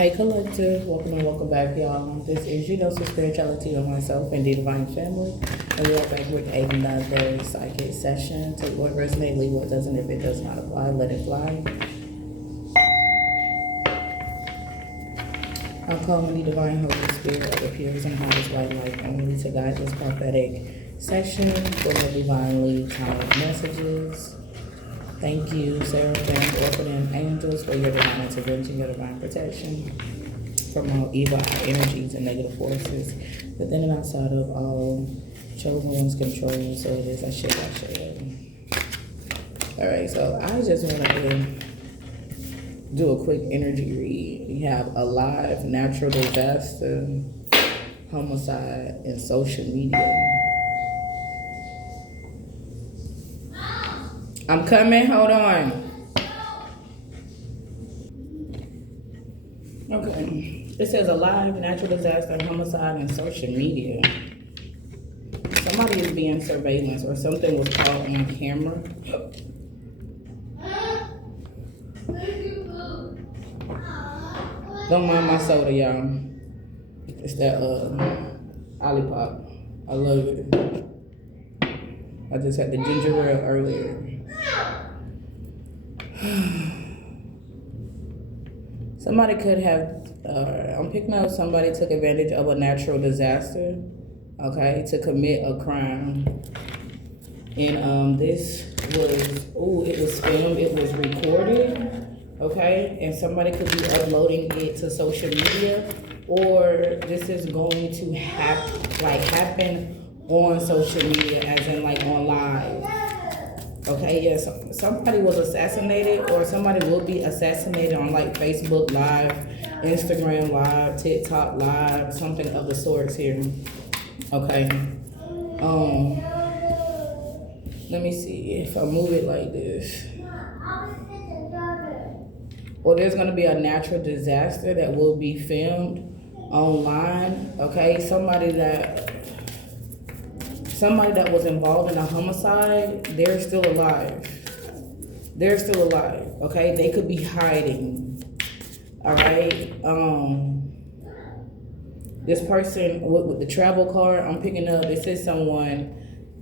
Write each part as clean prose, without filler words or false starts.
Hey collective, welcome and welcome back, y'all. This is Spirituality of Myself and the Divine Family, and we are back with another psychic session. Take what resonates, leave what doesn't. If it does not apply, let it fly. I'm calling the Divine Holy Spirit that appears in highest white light only to guide this prophetic session for the divinely timed messages. Thank you, Seraphim, Orphan, and Angels, for your divine intervention, your divine protection from all evil energies and negative forces within and outside of all chosen ones' control. So it is. I share. Alright, so I just want to do a quick energy read. We have alive, natural disaster, homicide, and social media. I'm coming, hold on. Okay. It says alive, natural disaster, homicide, and social media. Somebody is being surveillance or something was caught on camera. Don't mind my soda, y'all. It's that Olipop. I love it. I just had the ginger ale earlier. Somebody could have, I'm picking up somebody took advantage of a natural disaster, okay, to commit a crime. And this was, it was filmed, it was recorded, okay, and somebody could be uploading it to social media, or this is going to happen on social media, as in like on live. Okay, yes, somebody was assassinated, or somebody will be assassinated on like Facebook Live, Instagram Live, TikTok Live, something of the sorts here. Okay. Let me see if I move it like this. Or there's gonna be a natural disaster that will be filmed online. Okay, somebody that was involved in a homicide, they're still alive. They're still alive, okay? They could be hiding, all right? This person with the travel card I'm picking up, this is someone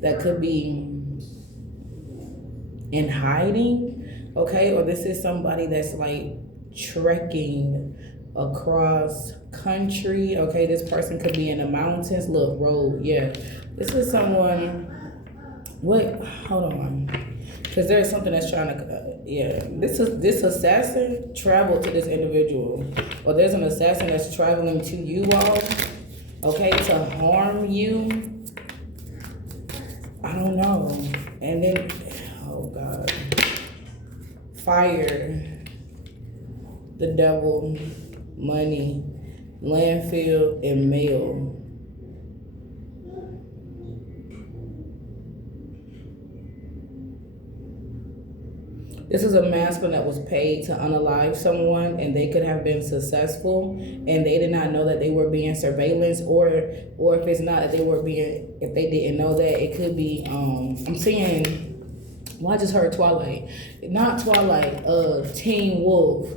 that could be in hiding, okay? Or this is somebody that's like trekking across country, okay? This person could be in the mountains. Look, road, yeah. This is someone, hold on. Because there's something that's trying to, this assassin traveled to this individual. Or there's an assassin that's traveling to you all, okay, to harm you. I don't know. And then, oh God. Fire, the devil, money, landfill, and mail. This is a masculine that was paid to unalive someone, and they could have been successful, and they did not know that they were being surveillance, or if it's not that if they didn't know that, it could be, I'm seeing, well, I just heard Twilight. Not Twilight, Teen Wolf,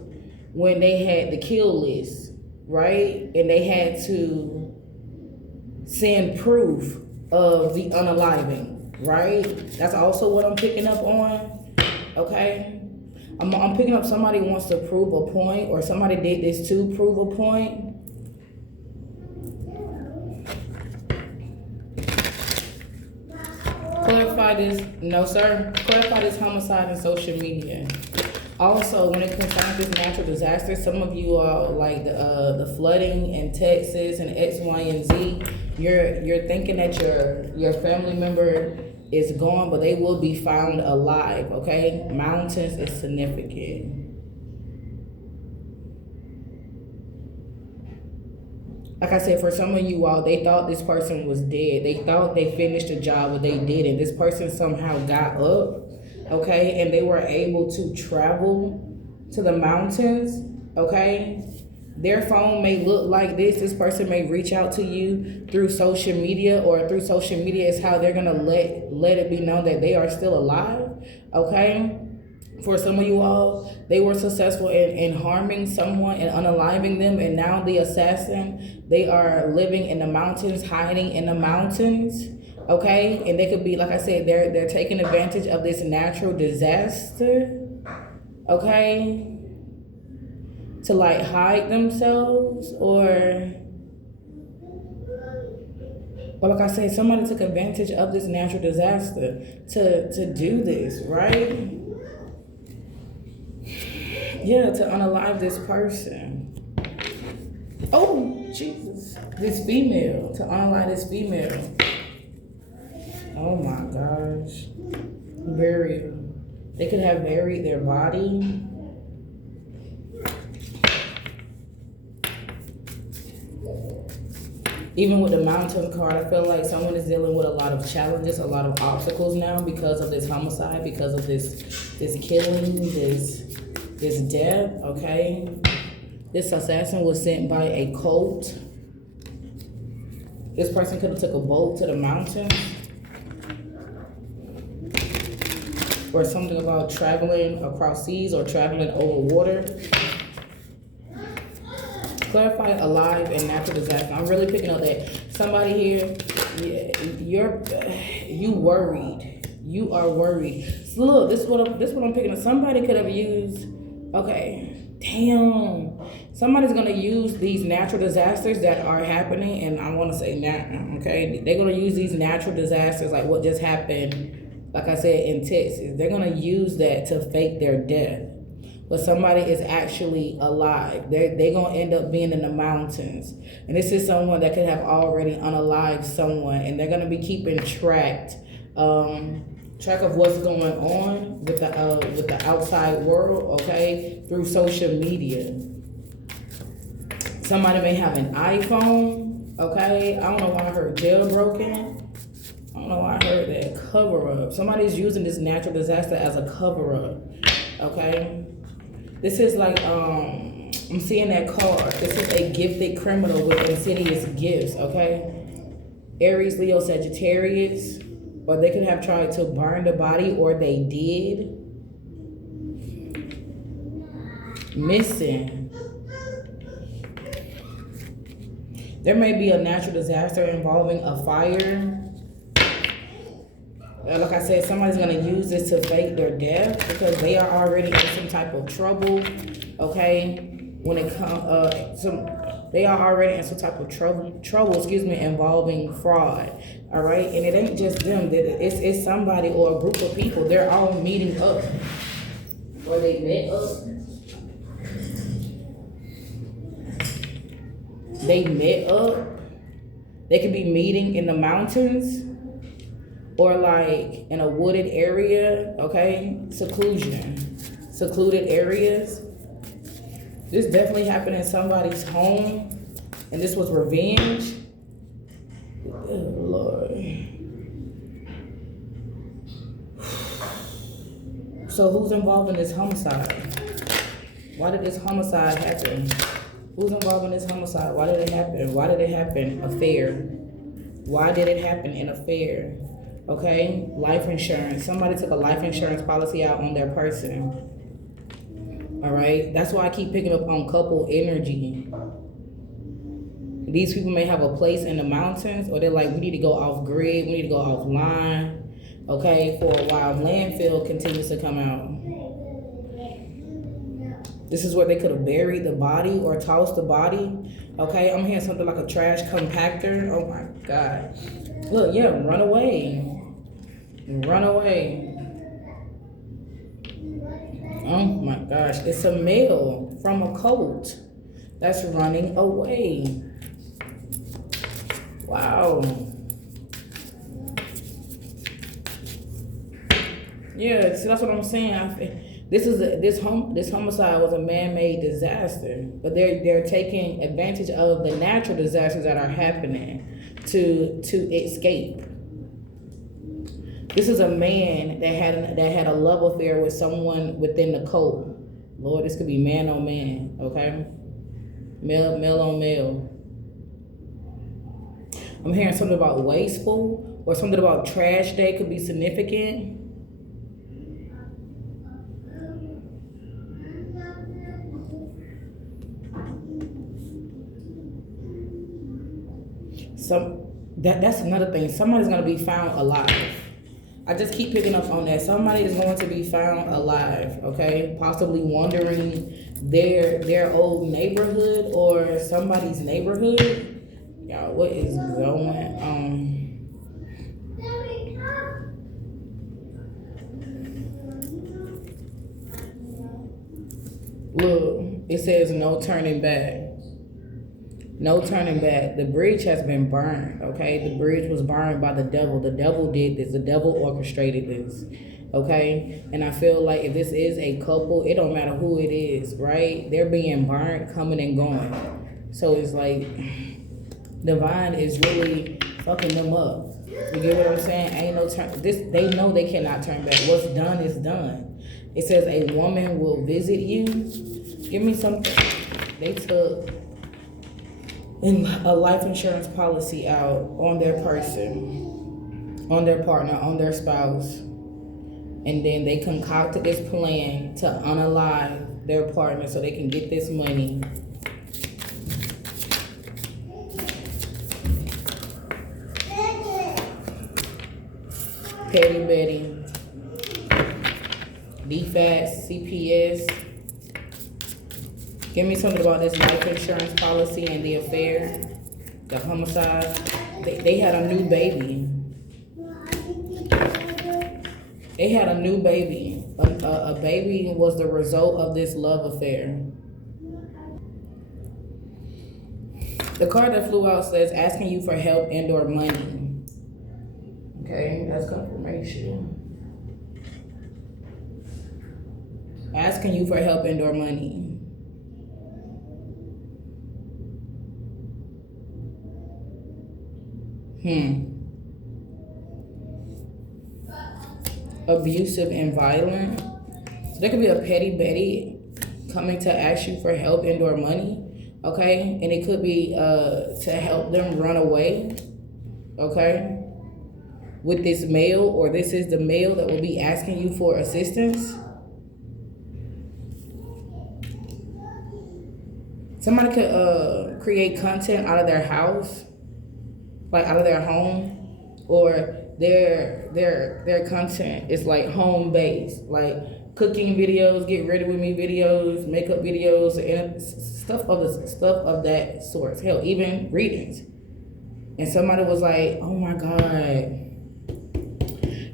when they had the kill list, right? And they had to send proof of the unaliving, right? That's also what I'm picking up on. Okay, I'm picking up somebody wants to prove a point, or somebody did this to prove a point. Clarify this, no sir. Clarify this homicide and social media. Also, when it concerns this natural disaster, some of you are like the flooding in Texas and X, Y, and Z. You're thinking that your family member is gone, but they will be found alive, okay? Mountains is significant. Like I said, for some of you all, they thought this person was dead. They thought they finished the job, but they didn't. This person somehow got up, okay? And they were able to travel to the mountains, okay? Their phone may look like this. This person may reach out to you through social media, or through social media is how they're gonna let it be known that they are still alive, okay? For some of you all, they were successful in harming someone and unaliving them, and now the assassin, they are living in the mountains, hiding in the mountains, okay? And they could be, like I said, they're taking advantage of this natural disaster, okay? To like hide themselves, or like I said, somebody took advantage of this natural disaster to do this, right? Yeah, to unalive this person. Oh, Jesus. This female. To unalive this female. Oh my gosh. Burial. They could have buried their body. Even with the Mountain card, I feel like someone is dealing with a lot of challenges, a lot of obstacles now because of this homicide, because of this killing, this death, okay? This assassin was sent by a cult. This person could have took a boat to the mountains. Or something about traveling across seas or traveling over water. Clarify alive and natural disaster. I'm really picking up that somebody here, you worried. You are worried. So look, this is what I'm picking up. Somebody could have used, okay, damn. Somebody's gonna use these natural disasters that are happening, and I want to say now, okay, they're gonna use these natural disasters like what just happened, like I said, in Texas. They're gonna use that to fake their death. But somebody is actually alive. They're going to end up being in the mountains. And this is someone that could have already unalived someone. And they're going to be keeping track of what's going on with the outside world, okay, through social media. Somebody may have an iPhone, okay. I don't know why I heard jailbroken. I don't know why I heard that. Cover-up. Somebody's using this natural disaster as a cover-up, okay. This is like, I'm seeing that card. This is a gifted criminal with insidious gifts, okay? Aries, Leo, Sagittarius. Or they could have tried to burn the body, or they did. Missing. There may be a natural disaster involving a fire. Like I said, somebody's going to use this to fake their death because they are already in some type of trouble, okay? When it comes, they are already in some type of trouble, involving fraud, all right? And it ain't just them. It's somebody or a group of people. They're all meeting up. Or they met up. They met up. They could be meeting in the mountains. Or like in a wooded area, okay? Secluded areas. This definitely happened in somebody's home. And this was revenge. Oh, Lord. So who's involved in this homicide? Why did this homicide happen? Who's involved in this homicide? Why did it happen? Why did it happen? Affair. Why did it happen in affair? Okay, life insurance. Somebody took a life insurance policy out on their person. All right, that's why I keep picking up on couple energy. These people may have a place in the mountains, or they're like, we need to go off grid, we need to go offline. Okay, for a while, landfill continues to come out. This is where they could have buried the body or tossed the body. Okay, I'm hearing something like a trash compactor. Oh my God. Look, yeah, run away. Run away. Oh my gosh. It's a male from a cult that's running away. Wow. Yeah, see, that's what I'm saying. This homicide was a man-made disaster, but they're taking advantage of the natural disasters that are happening to escape. This is a man that had a love affair with someone within the cult. Lord, this could be man on man, okay? Male on male. I'm hearing something about wasteful or something about trash day could be significant. That's another thing. Somebody's gonna be found alive. I just keep picking up on that. Somebody is going to be found alive, okay? Possibly wandering their old neighborhood or somebody's neighborhood. Y'all, what is going on? Look, it says no turning back. No turning back. The bridge has been burned, okay? The bridge was burned by the devil. The devil did this. The devil orchestrated this, okay? And I feel like if this is a couple, it don't matter who it is, right? They're being burned, coming and going. So it's like divine is really fucking them up. You get what I'm saying? Ain't no turn. They know they cannot turn back. What's done is done. It says a woman will visit you. Give me something. They took a life insurance policy out on their person, on their partner, on their spouse. And then they concocted this plan to unalive their partner so they can get this money. Petty Betty, DFAS, CPS. Give me something about this life insurance policy and the affair, the homicide. They had a new baby. They had a new baby. A baby was the result of this love affair. The card that flew out says asking you for help and or money. Okay, that's confirmation. Asking you for help and or money. Abusive and violent. So there could be a petty Betty coming to ask you for help and or money. Okay, and it could be to help them run away. Okay, with this male, or this is the male that will be asking you for assistance. Somebody could create content out of their house, like out of their home, or their content is like home based, like cooking videos, get ready with me videos, makeup videos, and stuff of that sort. Hell, even readings. And somebody was like, "Oh my God,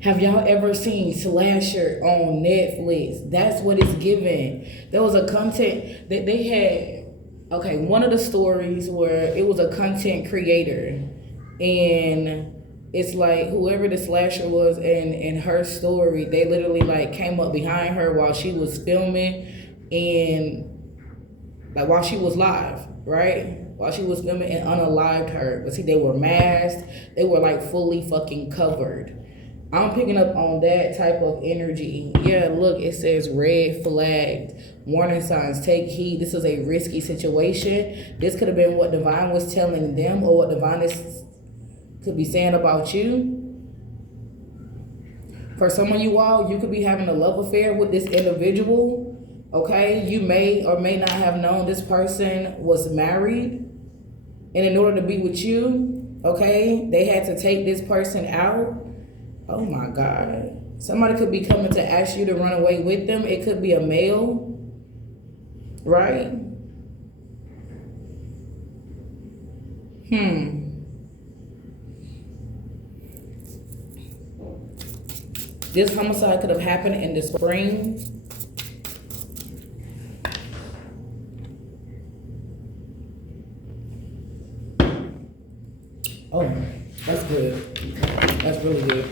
have y'all ever seen Slasher on Netflix?" That's what it's giving. There was a content that they had. Okay, one of the stories where it was a content creator, and it's like whoever the slasher was in her story, they literally like came up behind her while she was filming, and like while she was live, right? While she was filming, and unalived her. But see, they were masked. They were like fully fucking covered. I'm picking up on that type of energy. Yeah, look, it says red flagged. Warning signs, take heed. This is a risky situation. This could have been what Divine was telling them, or what Divine could be saying about you. For some of you all, you could be having a love affair with this individual. Okay, you may or may not have known this person was married. And in order to be with you, okay, they had to take this person out. Oh my God. Somebody could be coming to ask you to run away with them. It could be a male, right? This homicide could have happened in the spring. Oh, that's good. That's really good.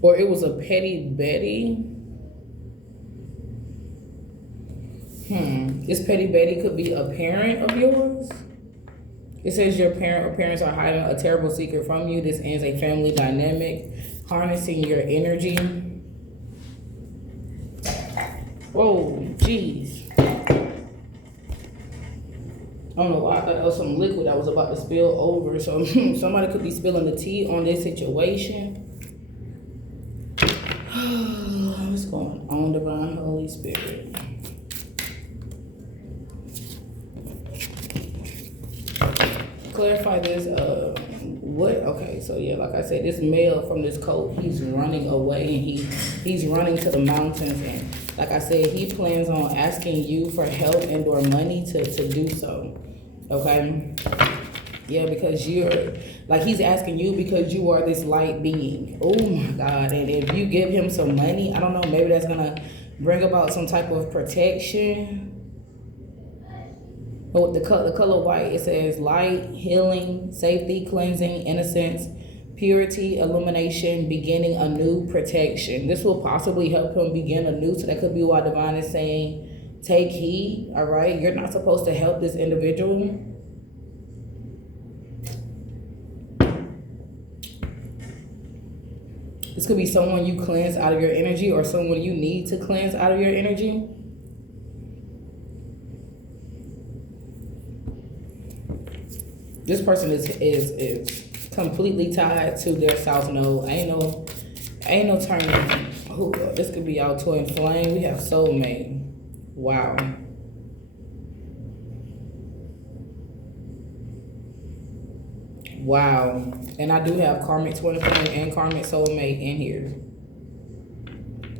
Or it was a petty Betty. This petty Betty could be a parent of yours. It says your parent or parents are hiding a terrible secret from you. This ends a family dynamic, harnessing your energy. Whoa, jeez. I don't know why. I thought that was some liquid that was about to spill over. So somebody could be spilling the tea on this situation. What's going on, Divine Holy Spirit? Clarify this. What? Okay, so yeah, like I said, this male from this cult, he's running away, and he's running to the mountains, and like I said, he plans on asking you for help and or money to do so. Okay. Yeah, because you're, like, he's asking you because you are this light being. Oh my God. And if you give him some money, I don't know, maybe that's going to bring about some type of protection. But with the color white, it says light, healing, safety, cleansing, innocence, purity, illumination, beginning a new protection. This will possibly help him begin anew. So that could be why Divine is saying, take heed, all right? You're not supposed to help this individual. This could be someone you cleanse out of your energy or someone you need to cleanse out of your energy. This person is completely tied to their south node. Ain't no turning. Ooh, this could be our twin flame. We have soulmate. Wow. Wow. And I do have karmic twin flame and karmic soulmate in here.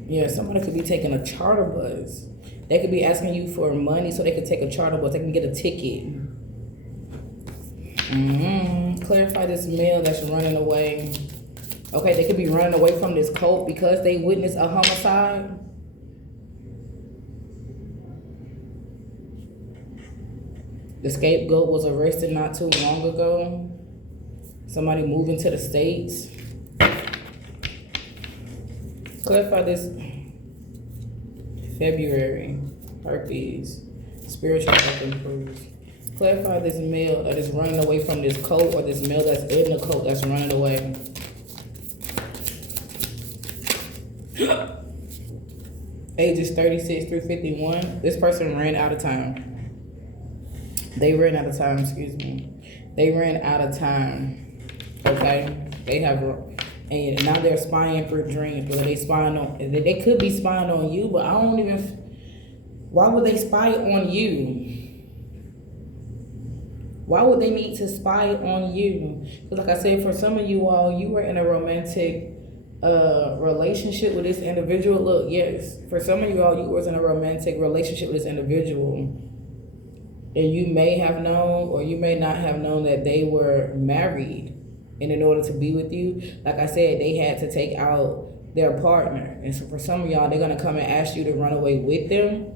Yeah, somebody could be taking a charter bus. They could be asking you for money so they could take a charter bus. They can get a ticket. Clarify this male that's running away. Okay, they could be running away from this cult because they witnessed a homicide. The scapegoat was arrested not too long ago. Somebody moving to the States. Clarify this. February. Herpes. Spiritual health improves. Clarify this male that is running away from this cult or this male that's in the cult that's running away. Ages 36 through 51. This person ran out of time. They ran out of time, excuse me. They ran out of time. Okay? They have, and now they're spying for dreams. Whether they spying on, they could be spying on you, but I don't even, why would they spy on you? Why would they need to spy on you? Because like I said, for some of you all, you were in a romantic relationship with this individual. Look, yes, for some of you all, you was in a romantic relationship with this individual. And you may have known or you may not have known that they were married. And in order to be with you, like I said, they had to take out their partner. And so for some of y'all, they're going to come and ask you to run away with them.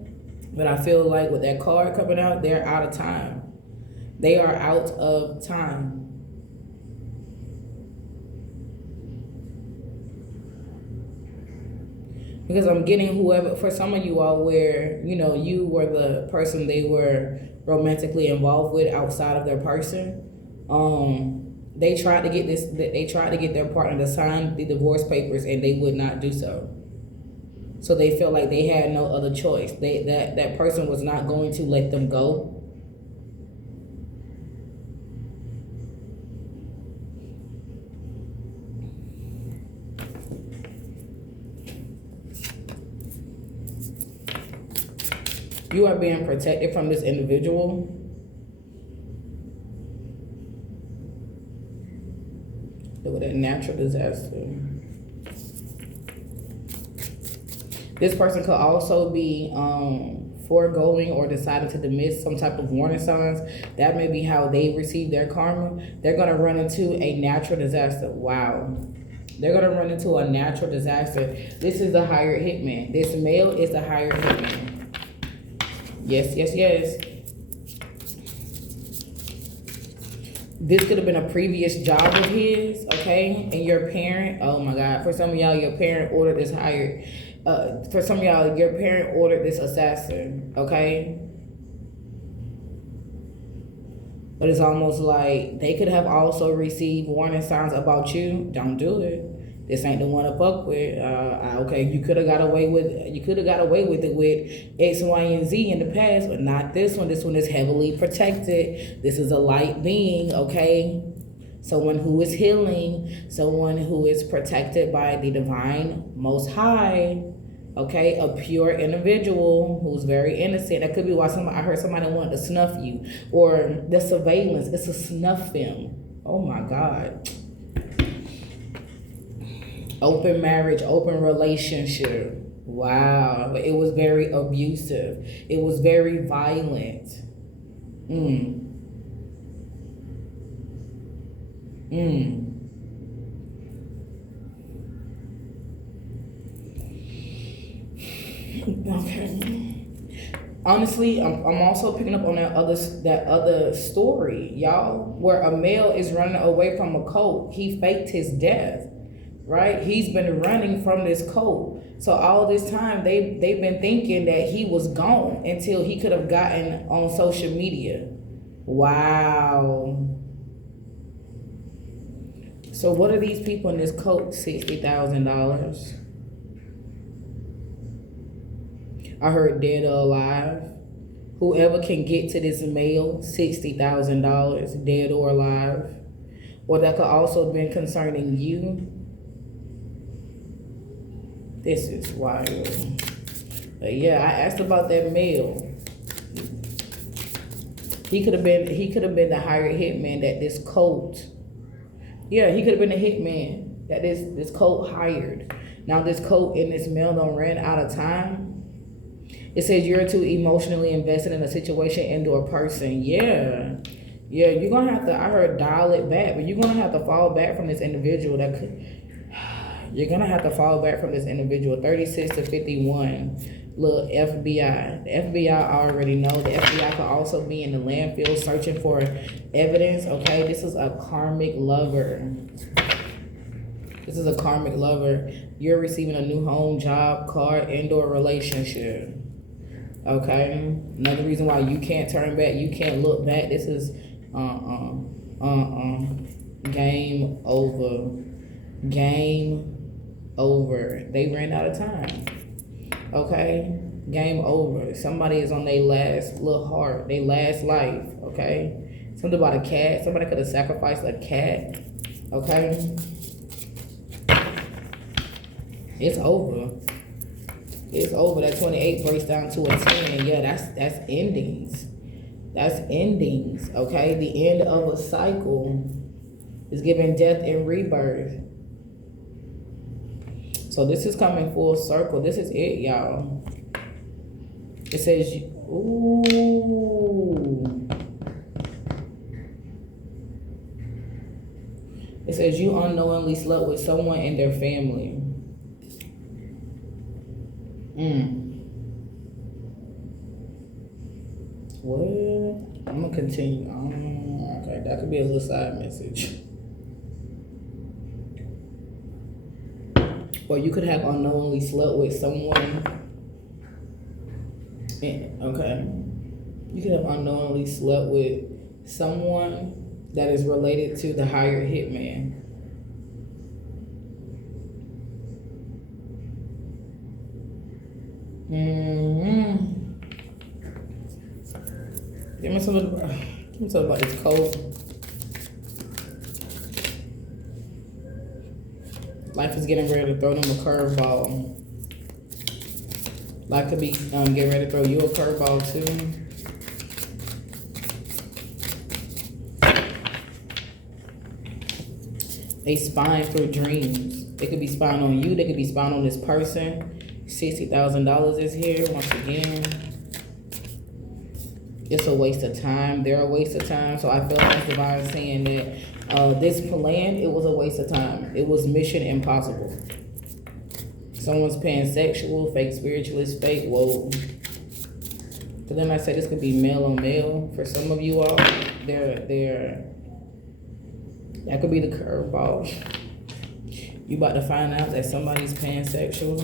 But I feel like with that card coming out, they're out of time. They are out of time. Because I'm getting whoever, for some of you all where, you know, you were the person they were romantically involved with outside of their person. They tried to get their partner to sign the divorce papers and they would not do so. So they felt like they had no other choice. That person was not going to let them go. You are being protected from this individual. With a natural disaster. This person could also be foregoing or deciding to dismiss some type of warning signs. That may be how they receive their karma. They're going to run into a natural disaster. Wow. They're going to run into a natural disaster. This is the hired hitman. This male is the hired hitman. Yes, yes, yes. This could have been a previous job of his, okay? And your parent, oh my God. For some of y'all, your parent ordered this hired. For some of y'all, your parent ordered this assassin, okay? But it's almost like they could have also received warning signs about you. Don't do it. This ain't the one to fuck with. Okay, you could have got away with it with X, Y, and Z in the past, but not this one. This one is heavily protected. This is a light being, okay? someone who is healing, someone who is protected by the divine Most High. Okay, a pure individual who's very innocent. That could be why I heard somebody wanted to snuff you, or the surveillance. It's a snuff film. Oh my God. Open marriage, open relationship. Wow, it was very abusive. It was very violent. Okay. Honestly, I'm also picking up on that other story, y'all, where a male is running away from a cult. He faked his death, right? He's been running from this cult. So all this time, they've been thinking that he was gone until he could have gotten on social media. Wow. So what are these people in this cult? $60,000. I heard dead or alive. Whoever can get to this male, $60,000, dead or alive. Or that could also have been concerning you. This is wild. But yeah, I asked about that male. He could have been the hired hitman that this cult. Yeah, he could have been the hitman that this cult hired. Now this cult and this male done ran out of time. It says you're too emotionally invested in a situation and or a person. Yeah, you're gonna have to. I heard dial it back, but you're gonna have to fall back from this individual. You're gonna have to fall back from this individual. 36 to 51. Look, FBI. The FBI already know. The FBI could also be in the landfill searching for evidence. Okay, this is a karmic lover. This is a karmic lover. You're receiving a new home, job, car, and/or relationship. Okay, another reason why you can't turn back, you can't look back. This is game over. Game over. They ran out of time. Okay, game over. Somebody is on their last little heart, their last life. Okay, something about a cat. Somebody could have sacrificed a cat. Okay, it's over. It's over. That 28 breaks down to a 10. Yeah, that's endings. That's endings. Okay, the end of a cycle is giving death and rebirth. So this is coming full circle. This is it, y'all. It says, ooh. It says you unknowingly slept with someone in their family. What? I'm gonna continue. Okay, that could be a little side message. Or you could have unknowingly slept with someone. Okay. You could have unknowingly slept with someone that is related to the hired hitman. Give me something about this code. Life is getting ready to throw them a curveball. Life could be getting ready to throw you a curveball too. They spying through dreams. They could be spying on you. They could be spying on this person. $60,000 is here once again. It's a waste of time. They're a waste of time. So I feel like divine saying that this plan, it was a waste of time. It was mission impossible. Someone's pansexual, fake spiritualist, fake woke. But then I say this could be male on male for some of you all. That could be the curveball. You about to find out that somebody's pansexual.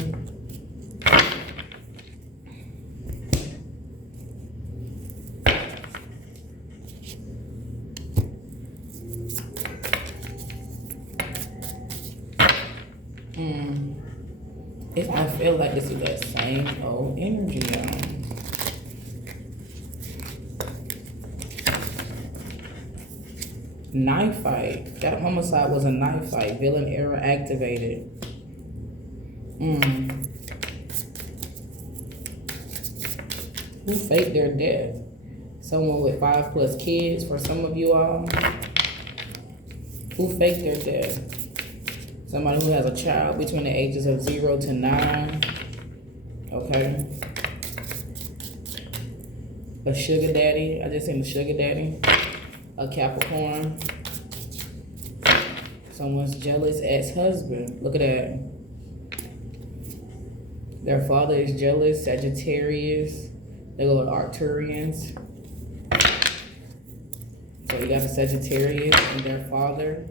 I feel like this is that same old energy, y'all. Knife fight. That homicide was a knife fight. Villain error activated. Who faked their death? Someone with 5+ kids for some of you all. Who faked their death? Somebody who has a child between the ages of 0 to 9. Okay. A sugar daddy. I just seen a sugar daddy. A Capricorn. Someone's jealous ex-husband. Look at that. Their father is jealous. Sagittarius. They go with Arcturians. So you got the Sagittarius and their father.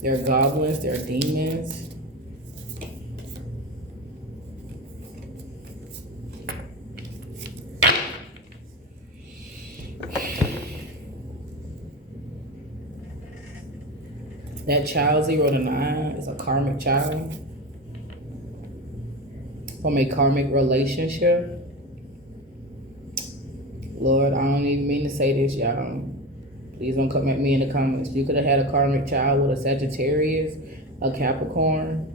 They're goblins. They're demons. That child 0 to 9 is a karmic child from a karmic relationship. Lord, I don't even mean to say this, y'all. Please don't come at me in the comments. You could have had a karmic child with a Sagittarius, a Capricorn,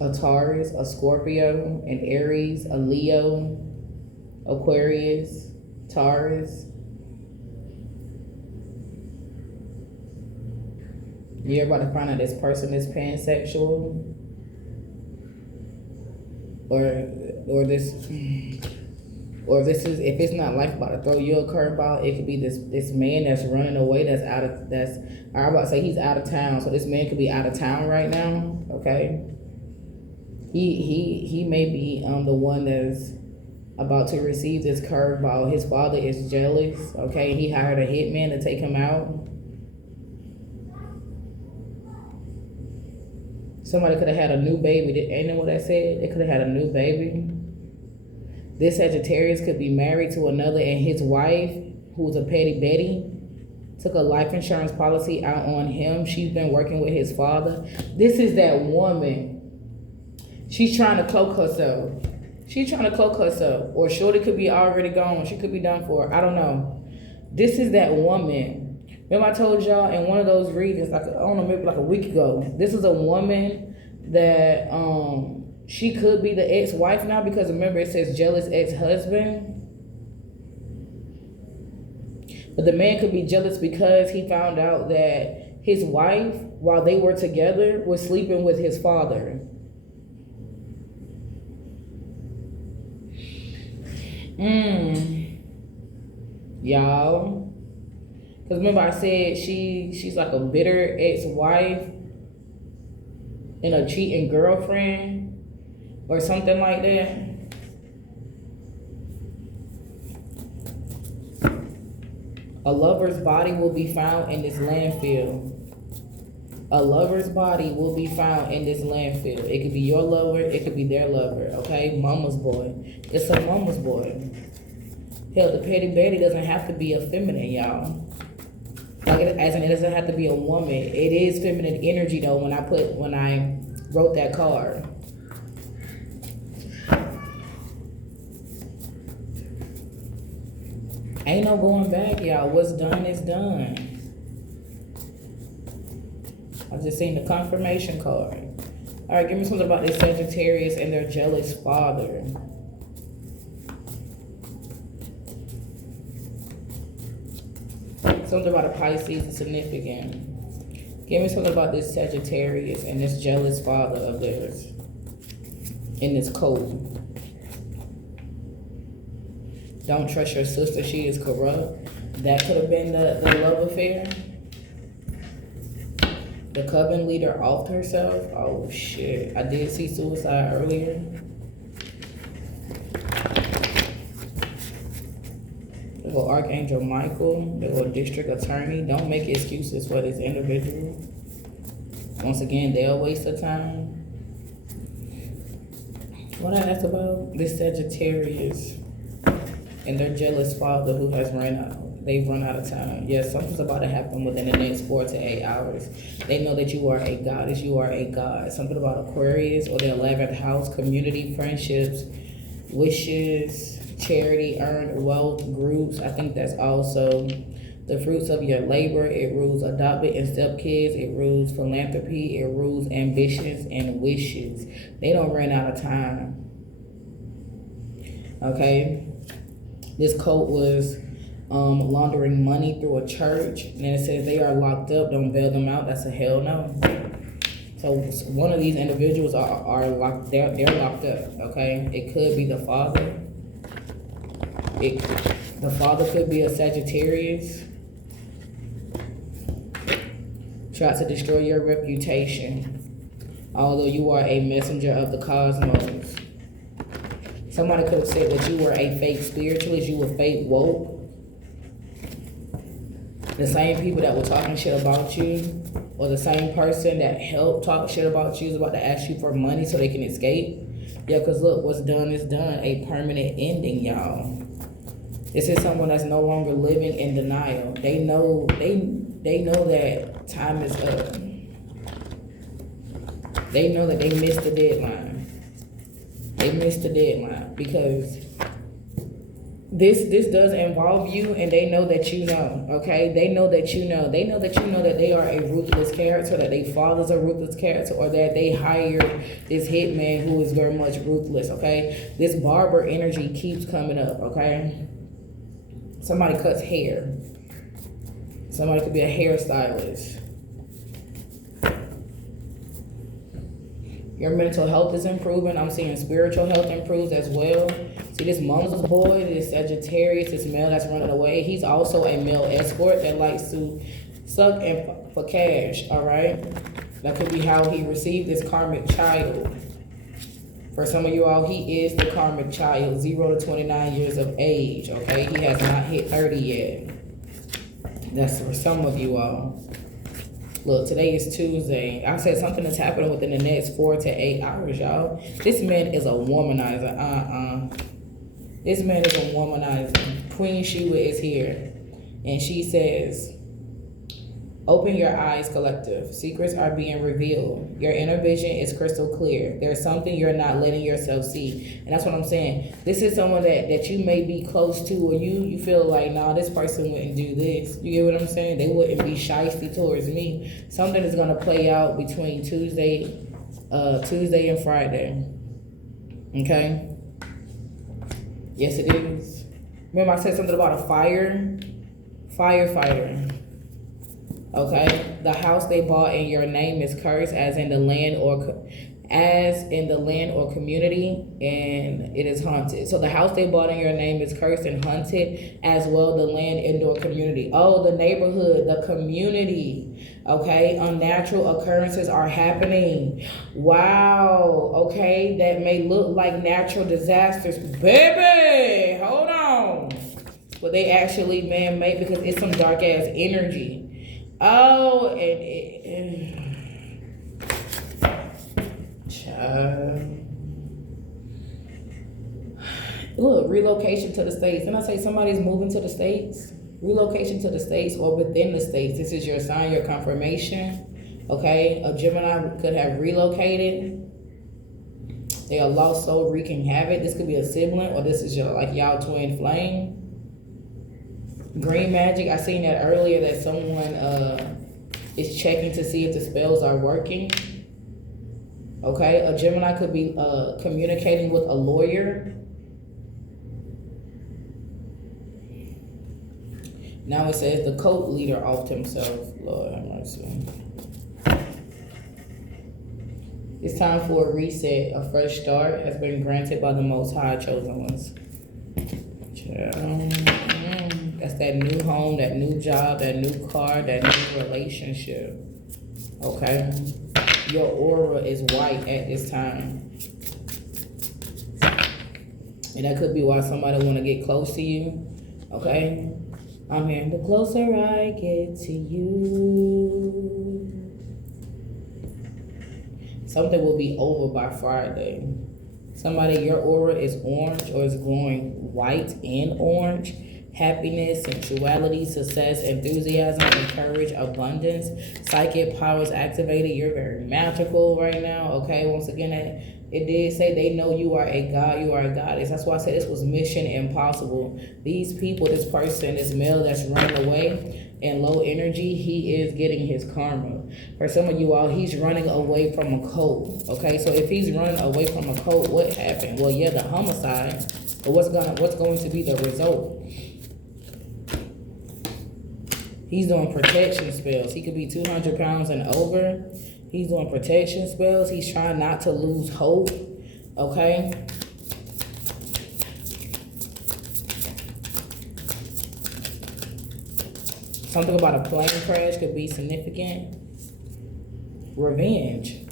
a Taurus, a Scorpio, an Aries, a Leo, Aquarius, Taurus. You're about to find out this person is pansexual. Or this is, if it's not life about to throw you a curveball, it could be this man that's running away, I'm about to say he's out of town. So this man could be out of town right now, okay? He may be the one that's about to receive this curveball. His father is jealous, okay? He hired a hitman to take him out. Somebody could have had a new baby. Ain't know what I said? They could have had a new baby. This Sagittarius could be married to another, and his wife, who's a petty Betty, took a life insurance policy out on him. She's been working with his father. This is that woman. She's trying to cloak herself. Or shorty could be already gone. She could be done for. I don't know. This is that woman. Remember I told y'all in one of those readings, like, I don't know, maybe like a week ago, this is a woman that she could be the ex-wife now, because remember it says jealous ex-husband. But the man could be jealous because he found out that his wife, while they were together, was sleeping with his father. Y'all. Because remember I said she's like a bitter ex-wife and a cheating girlfriend or something like that. A lover's body will be found in this landfill. A lover's body will be found in this landfill. It could be your lover, it could be their lover, okay? Mama's boy. It's a mama's boy. Hell, the petty Betty doesn't have to be a feminine, y'all. Like, as in, it doesn't have to be a woman. It is feminine energy, though, when I wrote that card. Ain't no going back, y'all. What's done is done. I just seen the confirmation card. All right, give me something about this Sagittarius and their jealous father. Something about a Pisces is significant. Give me something about this Sagittarius and this jealous father of theirs in this code. Don't trust your sister, she is corrupt. That could have been the love affair. The coven leader offed herself. Oh shit, I did see suicide earlier. There go Archangel Michael. There go District Attorney. Don't make excuses for this individual. Once again, they'll waste of time. What I asked about this Sagittarius and their jealous father who has they've run out of time. Yes, something's about to happen within the next 4 to 8 hours. They know that you are a goddess, you are a god. Something about Aquarius or the 11th house, community, friendships, wishes, charity, earned wealth, groups. I think that's also the fruits of your labor. It rules adopted and stepkids. It rules philanthropy. It rules ambitions and wishes. They don't run out of time. Okay? This cult was laundering money through a church. And then it says they are locked up. Don't bail them out. That's a hell no. So one of these individuals are locked. They're locked up. Okay? It could be the father. The father could be a Sagittarius. Try to destroy your reputation, although you are a messenger of the cosmos. Somebody could have said that you were a fake spiritualist, you were fake woke. The same people that were talking shit about you, or the same person that helped talk shit about you is about to ask you for money so they can escape. Yeah, because look, what's done is done. A permanent ending, y'all. This is someone that's no longer living in denial. They know that time is up. They know that they missed the deadline. They missed the deadline because this does involve you, and they know that you know, okay? They know that you know. They know that you know that they are a ruthless character, that their father's a ruthless character, or that they hired this hitman who is very much ruthless, okay? This barber energy keeps coming up, okay? Somebody cuts hair. Somebody could be a hairstylist. Your mental health is improving. I'm seeing spiritual health improves as well. See, this mama's boy, this Sagittarius, this male that's running away, he's also a male escort that likes to suck and for cash, all right? That could be how he received this karmic child. For some of you all, he is the karmic child, 0 to 29 years of age, okay? He has not hit 30 yet. That's for some of you all. Look, today is Tuesday. I said something that's happening within the next 4 to 8 hours, y'all. This man is a womanizer. This man is a womanizer. Queen Shiva is here. And she says, open your eyes, collective. Secrets are being revealed. Your inner vision is crystal clear. There's something you're not letting yourself see. And that's what I'm saying. This is someone that you may be close to, or you feel like, nah, this person wouldn't do this. You get what I'm saying? They wouldn't be shysty towards me. Something is going to play out between Tuesday and Friday. Okay? Yes, it is. Remember I said something about a firefighter. Okay, the house they bought in your name is cursed, as in the land or community, and it is haunted. So the house they bought in your name is cursed and haunted, as well the land, indoor community. Oh, the neighborhood, the community. Okay, unnatural occurrences are happening. Wow. Okay, that may look like natural disasters, baby. Hold on, but they actually man-made because it's some dark ass energy. Oh, look, relocation to the States. Didn't I say somebody's moving to the States? Relocation to the States or within the States. This is your sign, your confirmation. Okay, a Gemini could have relocated. They are lost soul wreaking havoc. This could be a sibling, or this is your y'all twin flame. Green magic, I seen that earlier, that someone is checking to see if the spells are working. Okay, a Gemini could be communicating with a lawyer. Now it says the cult leader offed himself. Lord have mercy. It's time for a reset. A fresh start has been granted by the Most High chosen ones. That's that new home, that new job, that new car, that new relationship. Okay? Your aura is white at this time. And that could be why somebody want to get close to you. Okay? I'm hearing the closer I get to you. Something will be over by Friday. Somebody, your aura is orange or is glowing white and orange. happiness, sensuality, success, enthusiasm, and courage, abundance, psychic powers activated. You're very magical right now, okay? Once again, it did say they know you are a god, you are a goddess. That's why I said this was mission impossible. These people, this person, this male that's running away in low energy, he is getting his karma. For some of you all, he's running away from a cult, okay? So if he's running away from a cult, what happened? Well, yeah, the homicide, but what's going to be the result? He's doing protection spells. He could be 200 pounds and over. He's doing protection spells. He's trying not to lose hope, okay? Something about a plane crash could be significant. Revenge.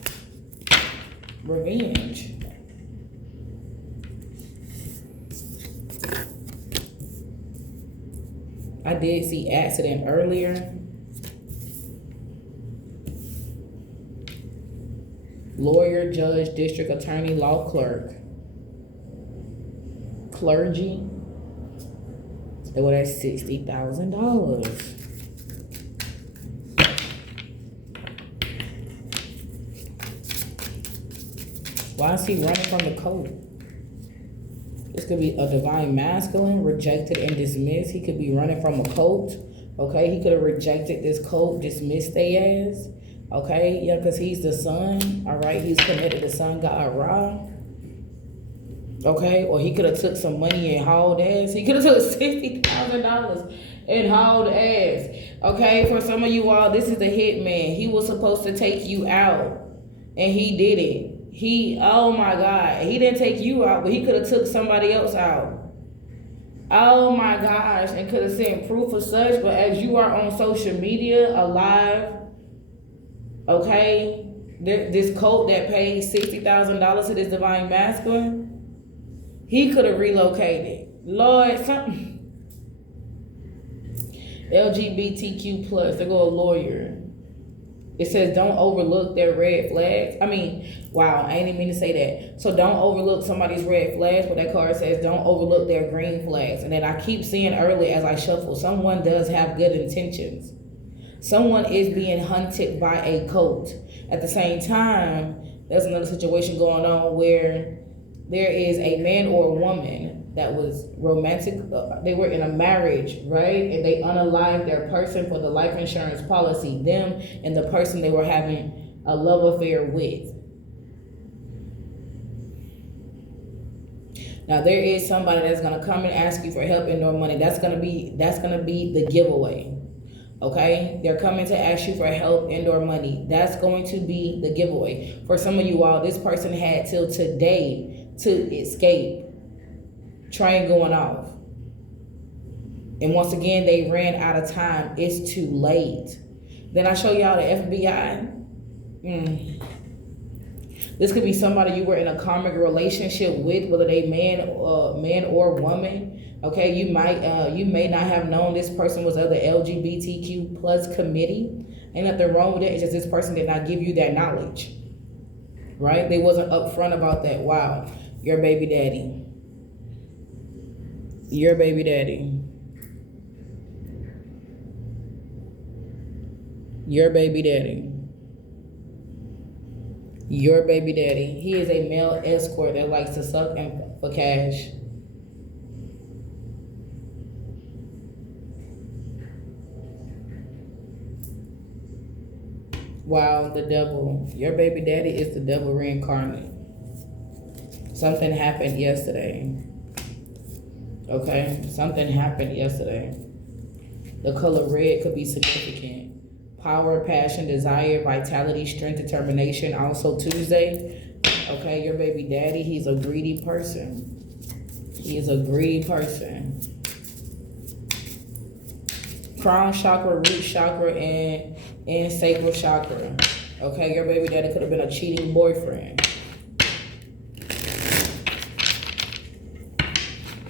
Revenge. I did see accident earlier. Lawyer, judge, district attorney, law clerk. Clergy. Well, that's $60,000. Why is he running from the cult? This could be a divine masculine, rejected and dismissed. He could be running from a cult. Okay, he could have rejected this cult, dismissed their ass. Okay, yeah, because he's the sun. All right, he's connected to sun god Ra. Okay, or he could have took some money and hauled ass. He could have took $60,000 and hauled ass. Okay, for some of you all, this is the hitman. He was supposed to take you out, and he did it. Oh my God, he didn't take you out, but he could have took somebody else out. Oh my gosh, and could have sent proof of such, but as you are on social media, alive, okay, this cult that paid $60,000 to this divine masculine, he could have relocated. Lord, something. LGBTQ plus, they go a lawyer. It says don't overlook their red flags. I mean, wow, I didn't mean to say that. So don't overlook somebody's red flags, but that card says don't overlook their green flags. And then I keep seeing early as I shuffle, someone does have good intentions. Someone is being hunted by a cult. At the same time, there's another situation going on where there is a man or a woman that was romantic. They were in a marriage, right? And they unalived their person for the life insurance policy, them and the person they were having a love affair with. Now there is somebody that's gonna come and ask you for help and no money. That's gonna be the giveaway. Okay, they're coming to ask you for help and or money. That's going to be the giveaway. For some of you all, this person had till today to escape. Train going off. And once again, they ran out of time. It's too late. Then I show y'all the FBI. This could be somebody you were in a karmic relationship with, whether they man or woman. Okay, you may not have known this person was of the LGBTQ plus committee. Ain't nothing wrong with it. It's just this person did not give you that knowledge. Right? They wasn't upfront about that. Wow, your baby daddy. Your baby daddy. Your baby daddy. Your baby daddy. He is a male escort that likes to suck and for cash. Wow, the devil. Your baby daddy is the devil reincarnated. Something happened yesterday. Okay, something happened yesterday. The color red could be significant. Power, passion, desire, vitality, strength, determination. Also Tuesday. Okay, your baby daddy, he's a greedy person. He is a greedy person. Crown chakra, root chakra, and sacral chakra. Okay, your baby daddy could have been a cheating boyfriend.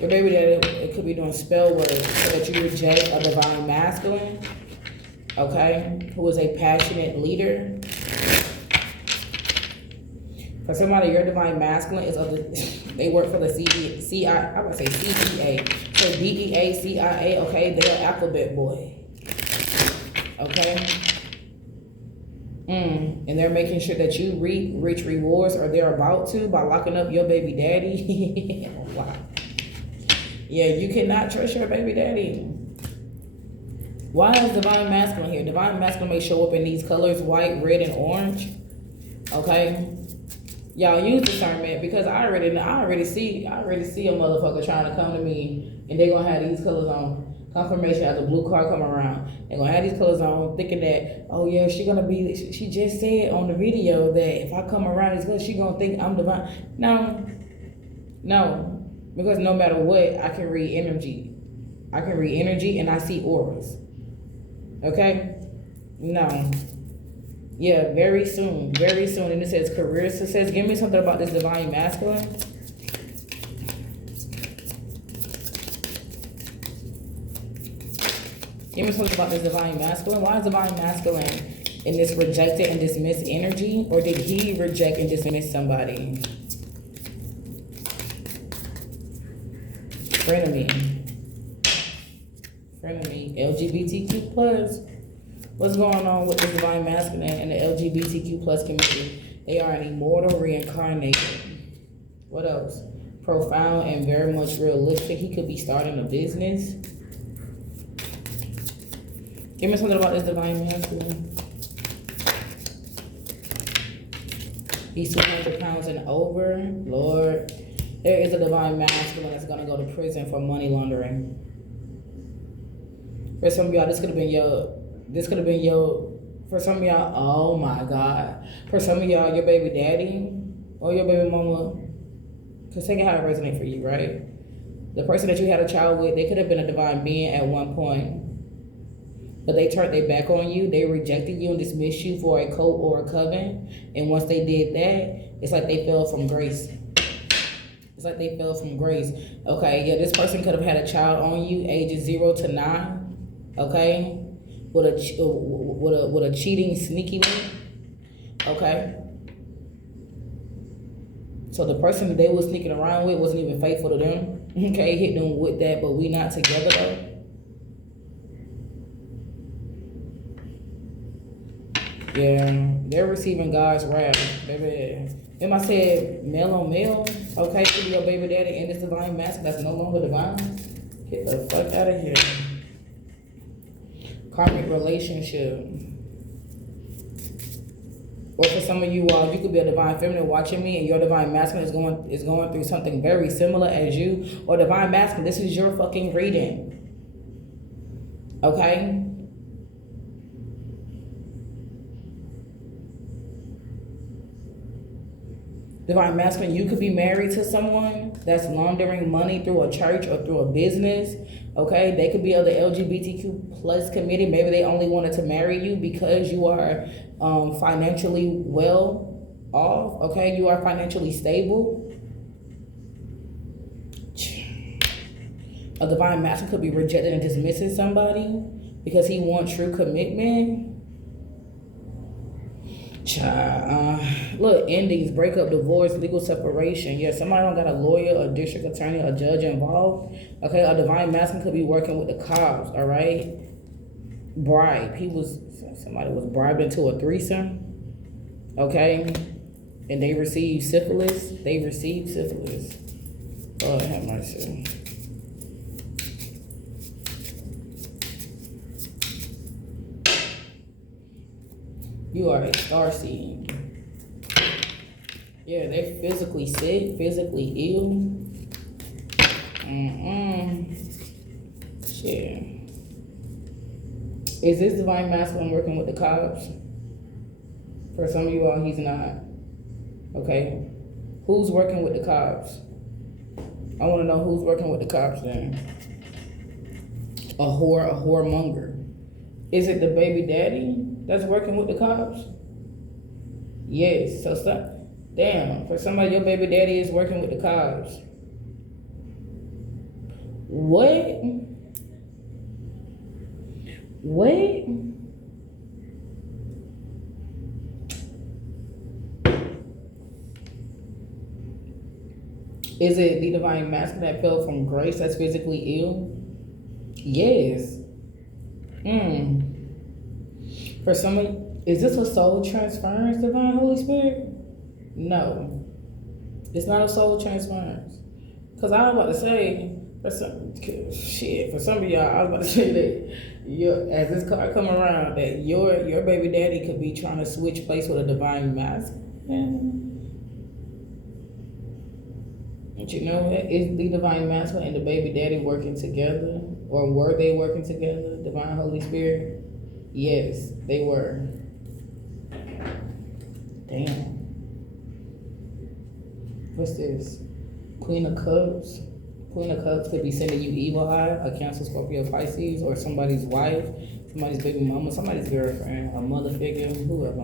Your baby daddy, it could be doing spell work so that you reject a divine masculine, okay, who is a passionate leader. For somebody, your divine masculine is of the, they work for the CEA, So DEACIA, okay, they're alphabet boy. Okay? And they're making sure that you reach rewards, or they're about to, by locking up your baby daddy. Wow. Yeah, you cannot trust your baby daddy. Why is Divine Masculine here? Divine Masculine may show up in these colors, white, red, and orange. Okay? Y'all use discernment, because I already see a motherfucker trying to come to me, and they're gonna have these colors on. Confirmation as a blue card come around. They're gonna have these colors on, thinking that, oh yeah, she just said on the video that if I come around these colors, she gonna think I'm divine. No, because no matter what, I can read energy. I can read energy, and I see auras. Okay? No. Yeah, very soon. And it says career success. Give me something about this Divine Masculine. Give me something about this Divine Masculine. Why is Divine Masculine in this rejected and dismissed energy? Or did he reject and dismiss somebody? Frenemy, LGBTQ plus. What's going on with the Divine Masculine and the LGBTQ plus community? They are an immortal reincarnated. What else? Profound and very much realistic. He could be starting a business. Give me something about this Divine Masculine. He's 200 pounds and over. Lord, there is a Divine Masculine that's going to go to prison for money laundering. For some of y'all, this could have been your, for some of y'all, oh my God. For some of y'all, your baby daddy or your baby mama, because take it how it resonates for you, right? The person that you had a child with, they could have been a divine being at one point. But they turned their back on you. They rejected you and dismissed you for a cult or a coven. And once they did that, it's like they fell from grace. Okay, yeah, this person could have had a child on you, ages 0 to 9. Okay, with a cheating, sneaky one. Okay. So the person that they was sneaking around with wasn't even faithful to them. Okay, hit them with that, but we not together though. Yeah, they're receiving God's wrath, baby. If I said male on male, okay, to be your baby daddy and this Divine Masculine that's no longer divine, get the fuck out of here. Karmic relationship. Or for some of you all, you could be a divine feminine watching me, and your Divine Masculine is going through something very similar as you. Or Divine Masculine, this is your fucking reading. Okay? Divine Masculine, you could be married to someone that's laundering money through a church or through a business. Okay, they could be of the LGBTQ plus committee. Maybe they only wanted to marry you because you are financially well off. Okay, you are financially stable. A Divine Masculine could be rejected and dismissing somebody because he wants true commitment. Look, endings, breakup, divorce, legal separation. Yeah, somebody don't got a lawyer, a district attorney, a judge involved. Okay, a Divine Masculine could be working with the cops. All right, bribe. Somebody was bribed into a threesome. Okay, and they received syphilis. Oh, have mercy. You are a starseed. Yeah, they're physically sick, physically ill. Shit. Is this Divine Masculine working with the cops? For some of you all, he's not. Okay. Who's working with the cops? I want to know who's working with the cops then. A whoremonger. Is it the baby daddy that's working with the cops? Yes. So damn, for somebody, your baby daddy is working with the cops. What? Is it the divine masculine that fell from grace that's physically ill? Yes. For some of you, is this a soul transference, divine Holy Spirit? No. It's not a soul transference. Because I was about to say, for some of y'all, I was about to say that as this card come around, that your baby daddy could be trying to switch place with a divine masculine. But you know what? Is the divine masculine and the baby daddy working together? Or were they working together, divine Holy Spirit? Yes, they were. Damn. What's this? Queen of Cups. Queen of Cups could be sending you evil eye, a Cancer, Scorpio, Pisces, or somebody's wife, somebody's baby mama, somebody's girlfriend, a mother figure, whoever.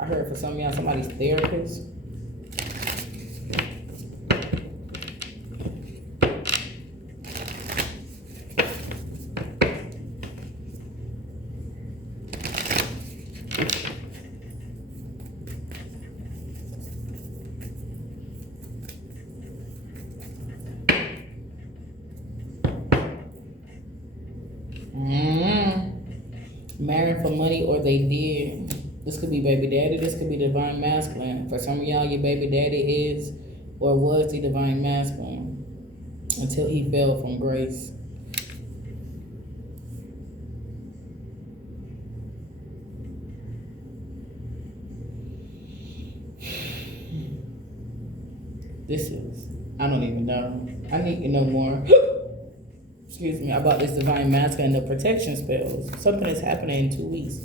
I heard for some of y'all, somebody's therapist. Marrying for money, or they did. This could be baby daddy. This could be divine masculine. For some of y'all, your baby daddy is or was the divine masculine until he fell from grace. This is, I don't even know. I need to know more. Excuse me, about this divine masculine and the protection spells. Something is happening in 2 weeks.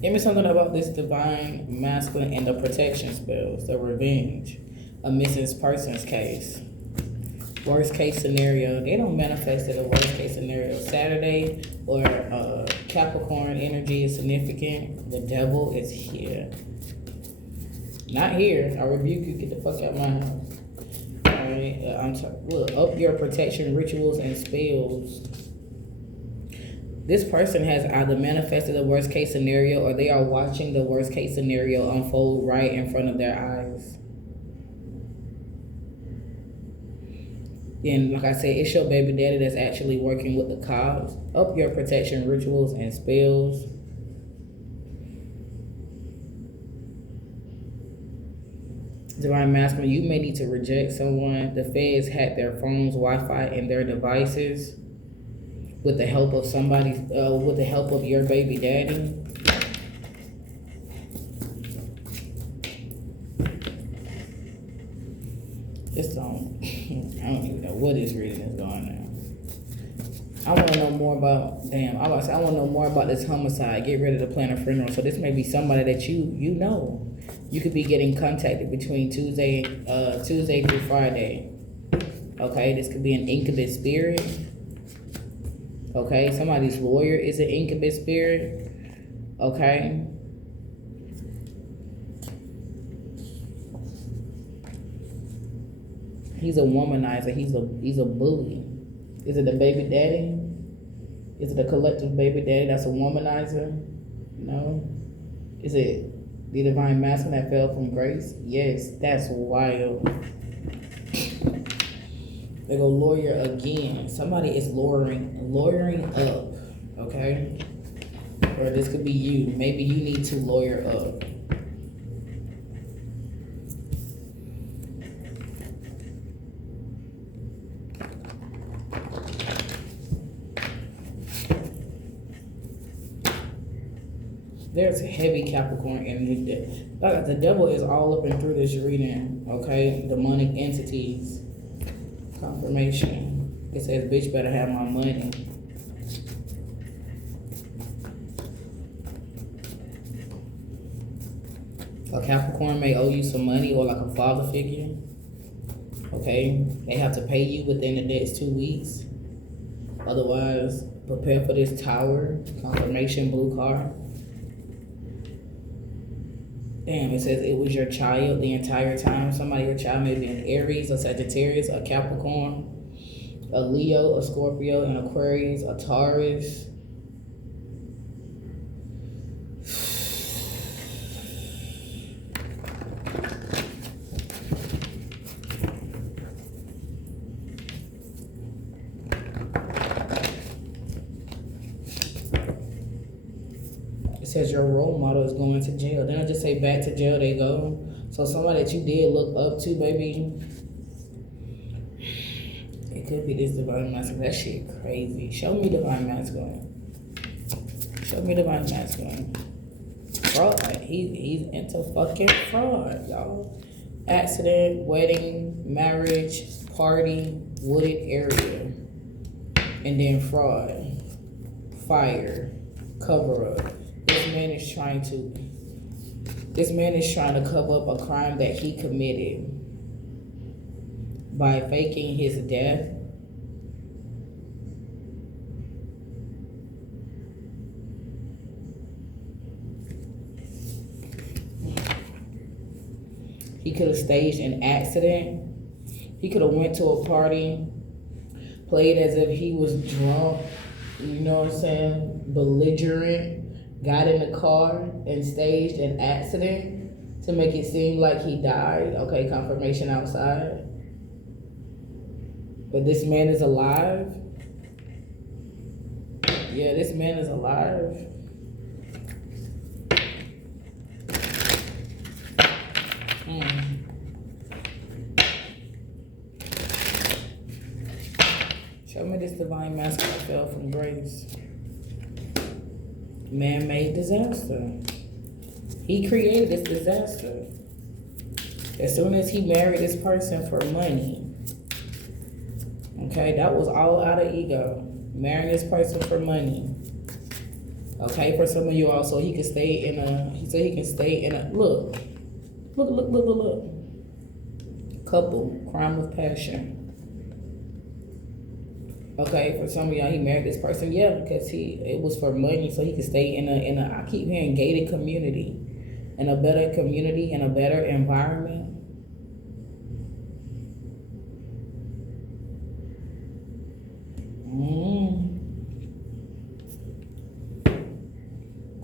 Give me something about this divine masculine and the protection spells, the revenge, a missing persons case. Worst case scenario, they don't manifest it. A worst case scenario. Saturday or Capricorn energy is significant. The devil is here. Not here. I rebuke you. Get the fuck out of my house. Look, up your protection rituals and spells. This person has either manifested the worst case scenario or they are watching the worst case scenario unfold right in front of their eyes. And like I said, it's your baby daddy that's actually working with the cops. Up your protection rituals and spells. Divine masculine, you may need to reject someone. The feds hacked their phones, Wi-Fi, and their devices with the help of somebody, with the help of your baby daddy. Just don't, I don't even know what this reading is going on. I want to know more about, I want to know more about this homicide. Get ready to plan a funeral. So this may be somebody that you know. You could be getting contacted between Tuesday through Friday. Okay, this could be an incubus spirit. Okay, somebody's lawyer is an incubus spirit. Okay. He's a womanizer. He's a bully. Is it the baby daddy? Is it the collective baby daddy that's a womanizer? No. Is it the divine masculine that fell from grace? Yes, that's wild. They go lawyer again. Somebody is lawyering up, okay? Or this could be you. Maybe you need to lawyer up. There's a heavy Capricorn energy. The devil is all up and through this reading, okay? Demonic entities. Confirmation. It says, bitch better have my money. A Capricorn may owe you some money or like a father figure. Okay? They have to pay you within the next 2 weeks. Otherwise, prepare for this tower. Confirmation, blue card. Damn, it says it was your child the entire time. Somebody, your child may be an Aries, a Sagittarius, a Capricorn, a Leo, a Scorpio, an Aquarius, a Taurus. says your role model is going to jail. Then I just say back to jail they go. So somebody that you did look up to, baby. It could be this divine masculine. That shit crazy. Show me divine masculine. Show me divine masculine. Fraud. He's into fucking fraud, y'all. Accident, wedding, marriage, party, wooded area. And then fraud. Fire. Cover up. This man is trying to cover up a crime that he committed by faking his death. He could have staged an accident. He could have went to a party, played as if he was drunk, you know what I'm saying, belligerent, got in the car and staged an accident to make it seem like he died. Okay, confirmation outside. But this man is alive. Yeah, this man is alive. Show me this divine masculine fell from grace. Man-made disaster. He created this disaster. As soon as he married this person for money, okay, that was all out of ego. Marrying this person for money. Okay, for some of you all, so he can stay in a, he said he can stay in a, look. Couple, crime of passion. Okay, for some of y'all, he married this person, yeah, because it was for money, so he could stay in a I keep hearing gated community, in a better community, in a better environment.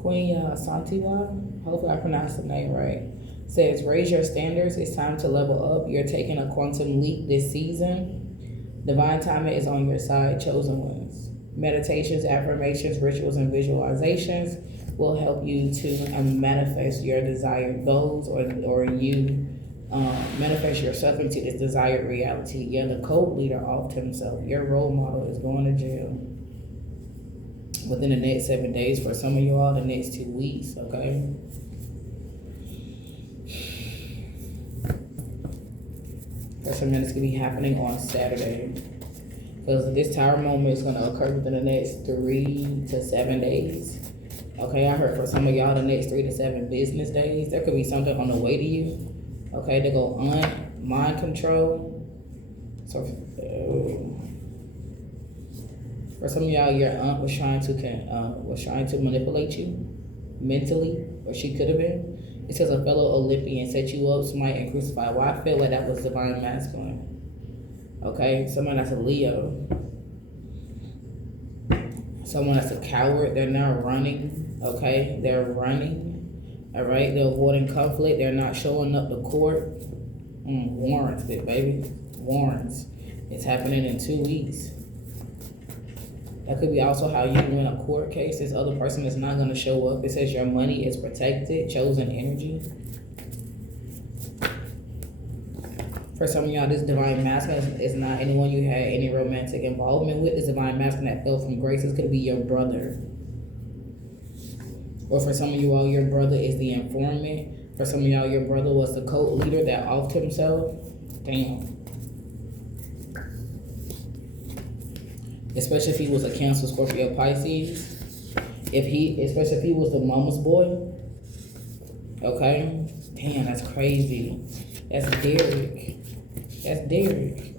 Queen Santiwa, hopefully I pronounced the name right, says, raise your standards, it's time to level up. You're taking a quantum leap this season. Divine timing is on your side, chosen ones. Meditations, affirmations, rituals, and visualizations will help you to manifest your desired goals, or you manifest yourself into this desired reality. Yeah, the cult leader offed himself. Your role model is going to jail within the next 7 days. For some of you all, the next 2 weeks, okay? For some minutes could be happening on Saturday. Because this tower moment is going to occur within the next 3 to 7 days. Okay, I heard for some of y'all the next 3 to 7 business days. There could be something on the way to you. Okay, they go on mind control. So for some of y'all, your aunt was trying to manipulate you mentally, or she could have been. It says a fellow Olympian set you up, smite, and crucify. Well, I feel like that was divine masculine. Okay, someone that's a Leo. Someone that's a coward. They're now running. Okay, they're running. All right, they're avoiding conflict. They're not showing up to court. Warrants it, baby. Warrants. It's happening in 2 weeks. That could be also how you win a court case. This other person is not going to show up. It says your money is protected, chosen energy. For some of y'all, this divine masculine is not anyone you had any romantic involvement with. This divine masculine that fell from grace. This could be your brother. Or for some of you all, your brother is the informant. For some of y'all, your brother was the cult leader that offed himself. Damn. Especially if he was a Cancer, Scorpio, Pisces. Especially if he was the mama's boy. Okay? Damn, that's crazy. That's Derek. That's Derek.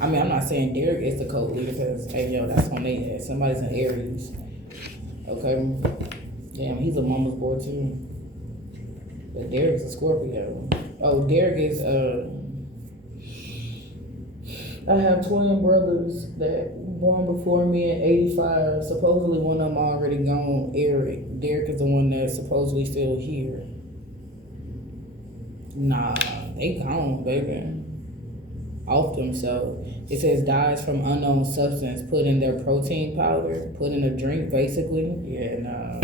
I mean, I'm not saying Derek is the cult leader because, hey, yo, that's on their head. Somebody's in Aries. Okay? Damn, he's a mama's boy too. But Derek's a Scorpio. Oh, Derek is, I have twin brothers that born before me in 85. Supposedly one of them already gone, Eric. Derek is the one that's supposedly still here. Nah, they gone, baby. Off themselves. It says dies from unknown substance, put in their protein powder, put in a drink, basically. Yeah, nah.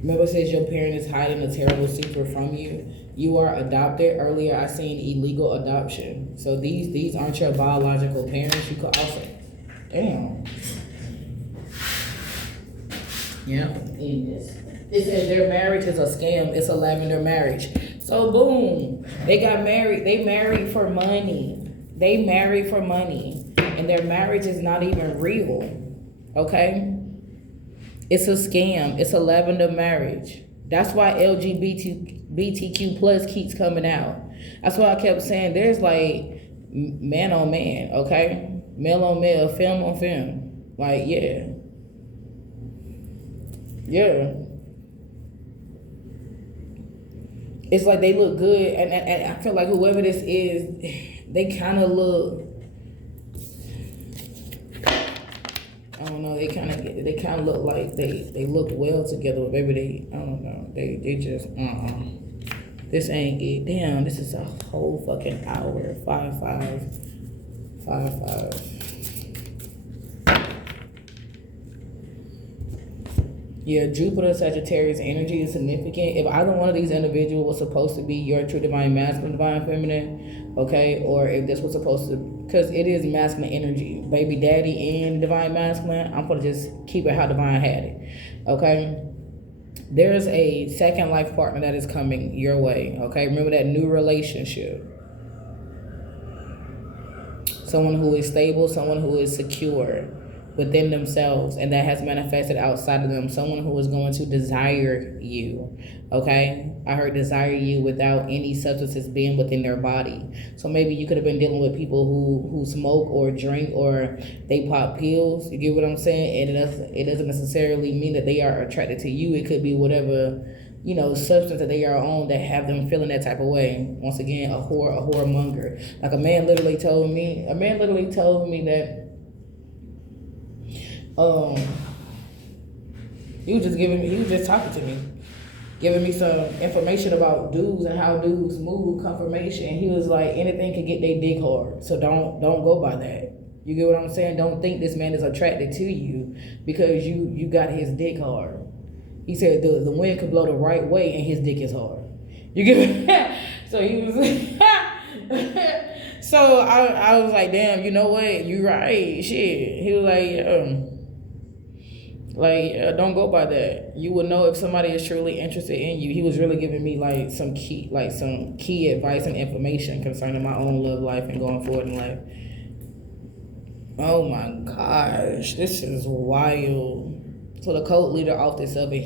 Remember, it says your parent is hiding a terrible secret from you. You are adopted. Earlier, I seen illegal adoption. So these aren't your biological parents. You could also, damn. Yeah. It says their marriage is a scam. It's a lavender marriage. So boom, they got married. They married for money. They married for money, and their marriage is not even real. Okay. It's a scam. It's a lavender marriage. That's why LGBTQ plus keeps coming out. That's why I kept saying there's like man on man, okay? Male on male, film on film. Like, yeah. Yeah. It's like they look good, and I feel like whoever this is, they kind of look, I don't know, they kind of look like they look well together. Maybe they, I don't know, they just this ain't it. Damn, this is a whole fucking hour. 5-5. Yeah, Jupiter Sagittarius energy is significant. If either one of these individuals was supposed to be your true divine masculine, divine feminine, okay, or if this was supposed to, because it is masculine energy, baby daddy and divine masculine, I'm gonna just keep it how divine had it, okay? There's a second life partner that is coming your way, okay? Remember that new relationship. Someone who is stable, someone who is secure within themselves, and that has manifested outside of them. Someone who is going to desire you, okay? I heard desire you without any substances being within their body. So maybe you could have been dealing with people who smoke or drink or they pop pills. You get what I'm saying? And it doesn't necessarily mean that they are attracted to you. It could be whatever, you know, substance that they are on that have them feeling that type of way. Once again, a whoremonger. Like a man literally told me that he was just talking to me, giving me some information about dudes and how dudes move, confirmation. He was like, anything can get their dick hard, so don't go by that. You get what I'm saying? Don't think this man is attracted to you because you got his dick hard. He said the wind could blow the right way and his dick is hard. You get it? So he was so I was like, damn, you know what? You right, shit. He was like, don't go by that. You will know if somebody is truly interested in you. He was really giving me like some key advice and information concerning my own love life and going forward in life. Oh my gosh, this is wild. So the cult leader offed himself, and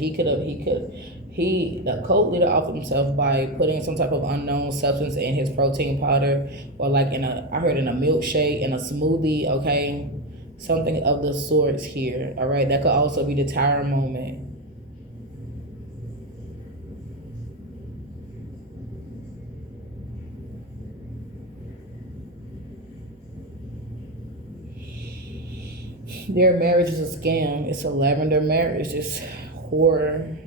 the cult leader offed himself by putting some type of unknown substance in his protein powder, or like I heard in a milkshake, in a smoothie, okay? Something of the sorts here, all right? That could also be the Tower moment. Their marriage is a scam. It's a lavender marriage. This whoremonger.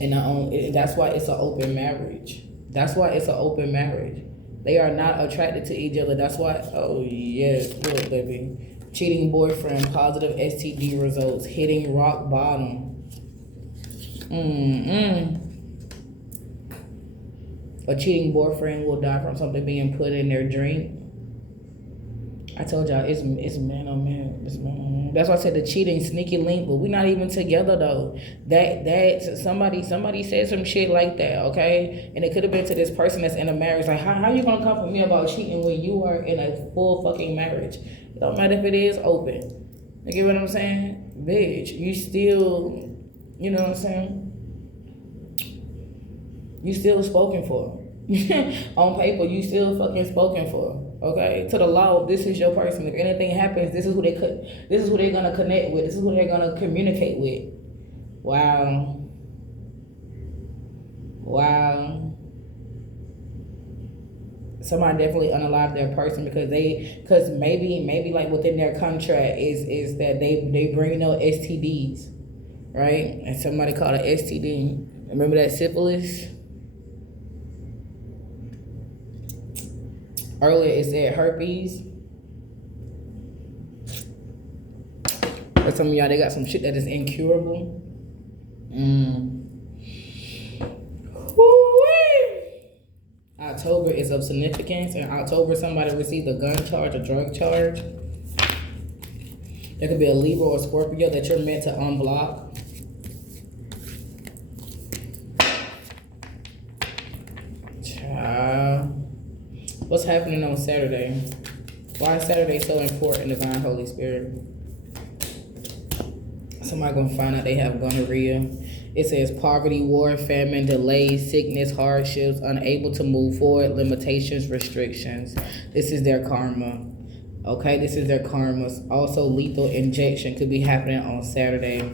And that's why it's an open marriage. That's why it's an open marriage. They are not attracted to each other. That's why, oh yes, look, baby. Cheating boyfriend, positive STD results, hitting rock bottom. A cheating boyfriend will die from something being put in their drink. I told y'all, it's man on man. It's man on man. That's why I said the cheating sneaky link, but we're not even together though. That somebody said some shit like that, okay? And it could have been to this person that's in a marriage. Like, how you gonna come for me about cheating when you are in a full fucking marriage? It don't matter if it is open. You get what I'm saying? Bitch, you still, you know what I'm saying? You still spoken for. On paper, you still fucking spoken for. Okay, to the law, this is your person. If anything happens, this is who they're gonna connect with. This is who they're gonna communicate with. Wow. Somebody definitely unalived their person because maybe like within their contract is that they bring no STDs, right? And somebody called an STD. Remember that syphilis? Earlier it said herpes. For some of y'all, they got some shit that is incurable. October is of significance. In October, somebody received a gun charge, a drug charge. There could be a Libra or a Scorpio that you're meant to unblock. What's happening on Saturday? Why is Saturday so important, Divine Holy Spirit? Somebody gonna find out they have gonorrhea. It says poverty, war, famine, delays, sickness, hardships, unable to move forward, limitations, restrictions. This is their karma. Okay, this is their karma. Also, lethal injection could be happening on Saturday.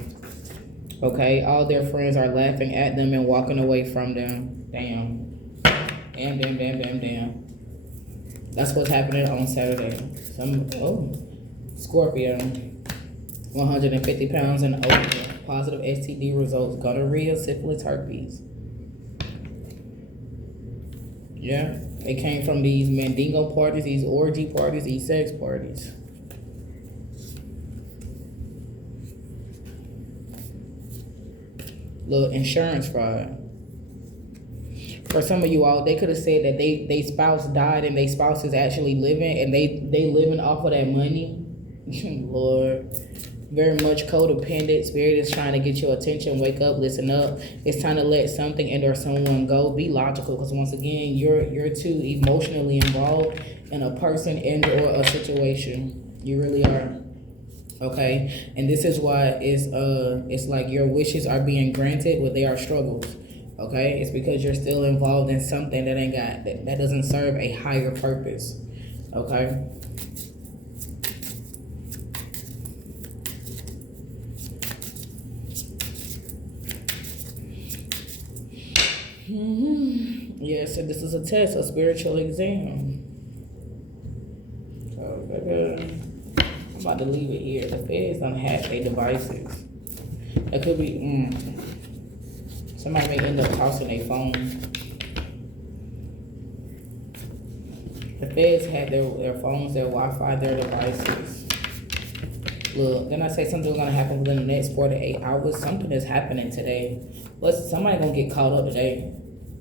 Okay, all their friends are laughing at them and walking away from them. Damn. Damn. That's what's happening on Saturday. Scorpio. 150 pounds and over. Positive STD results. Gonorrhea, syphilis, herpes. Yeah. They came from these mandingo parties, these orgy parties, these sex parties. Little insurance fraud. For some of you all, they could have said that they spouse died and their spouse is actually living and they living off of that money. Lord, very much codependent. Spirit is trying to get your attention. Wake up, listen up. It's time to let something and or someone go. Be logical, because once again, you're too emotionally involved in a person and or a situation. You really are. Okay, and this is why it's like your wishes are being granted, but they are struggles. Okay, it's because you're still involved in something that that doesn't serve a higher purpose. Okay. Yeah, so this is a test, a spiritual exam. So, I'm about to leave it here. The feds don't have their devices. It could be, somebody may end up tossing their phone. The feds had their phones, their Wi-Fi, their devices. Look, then I say something is going to happen within the next 4 to 8 hours. Something is happening today. Somebody going to get caught up today.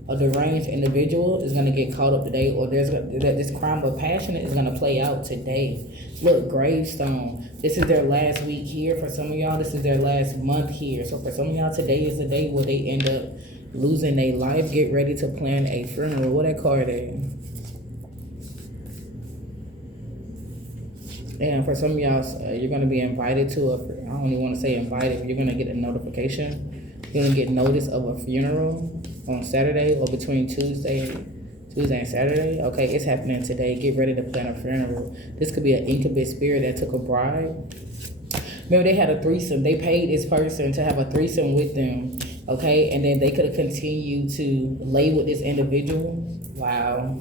A deranged individual is going to get caught up today, or this crime of passion is going to play out today. Look, gravestone. This is their last week here. For some of y'all, this is their last month here. So for some of y'all, today is the day where they end up losing their life. Get ready to plan a funeral. What that card is? And for some of y'all, you're going to be invited to I don't even want to say invited, but you're going to get a notification. You're going to get notice of a funeral on Saturday or between Tuesday and Saturday. Okay, it's happening today. Get ready to plan a funeral. This could be an incubus spirit that took a bride. Remember, they had a threesome. They paid this person to have a threesome with them. Okay, and then they could have continued to lay with this individual. Wow.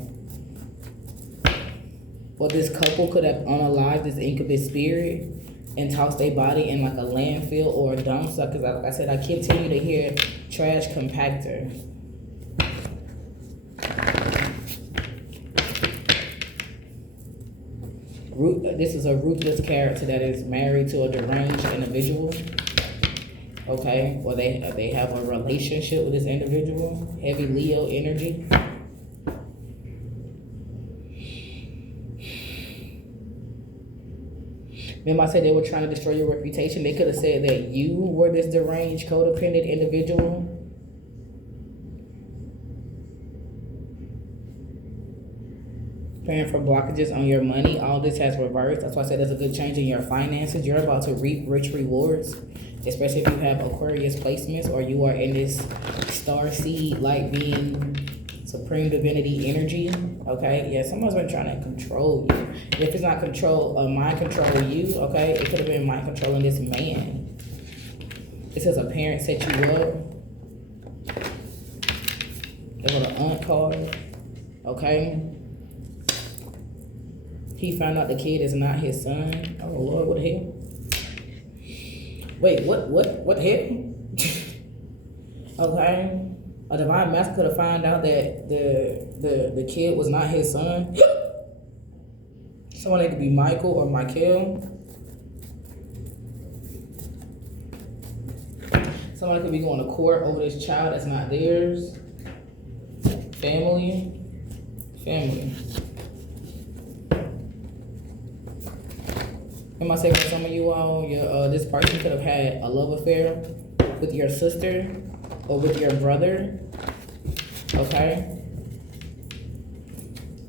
Or this couple could have unalived this incubus spirit and tossed their body in like a landfill or a dumpster. Because like I said, I continue to hear trash compactor. This is a ruthless character that is married to a deranged individual. Okay, or they have a relationship with this individual. Heavy Leo energy. Remember I said they were trying to destroy your reputation? They could have said that you were this deranged, codependent individual. Praying for blockages on your money. All this has reversed. That's why I said there's a good change in your finances. You're about to reap rich rewards. Especially if you have Aquarius placements or you are in this star seed light being supreme divinity energy. Okay, yeah, someone's been trying to control you. If it's not mind controlling you, okay, it could have been mind controlling this man. It says a parent set you up. They got an aunt card. Okay. He found out the kid is not his son. Oh Lord, what the hell? Wait, what the hell? Okay. A divine master could have found out that the kid was not his son. Someone, it could be Michael or Michael. Somebody could be going to court over this child that's not theirs. Family. Am I saying for some of you all, this person could have had a love affair with your sister or with your brother, okay?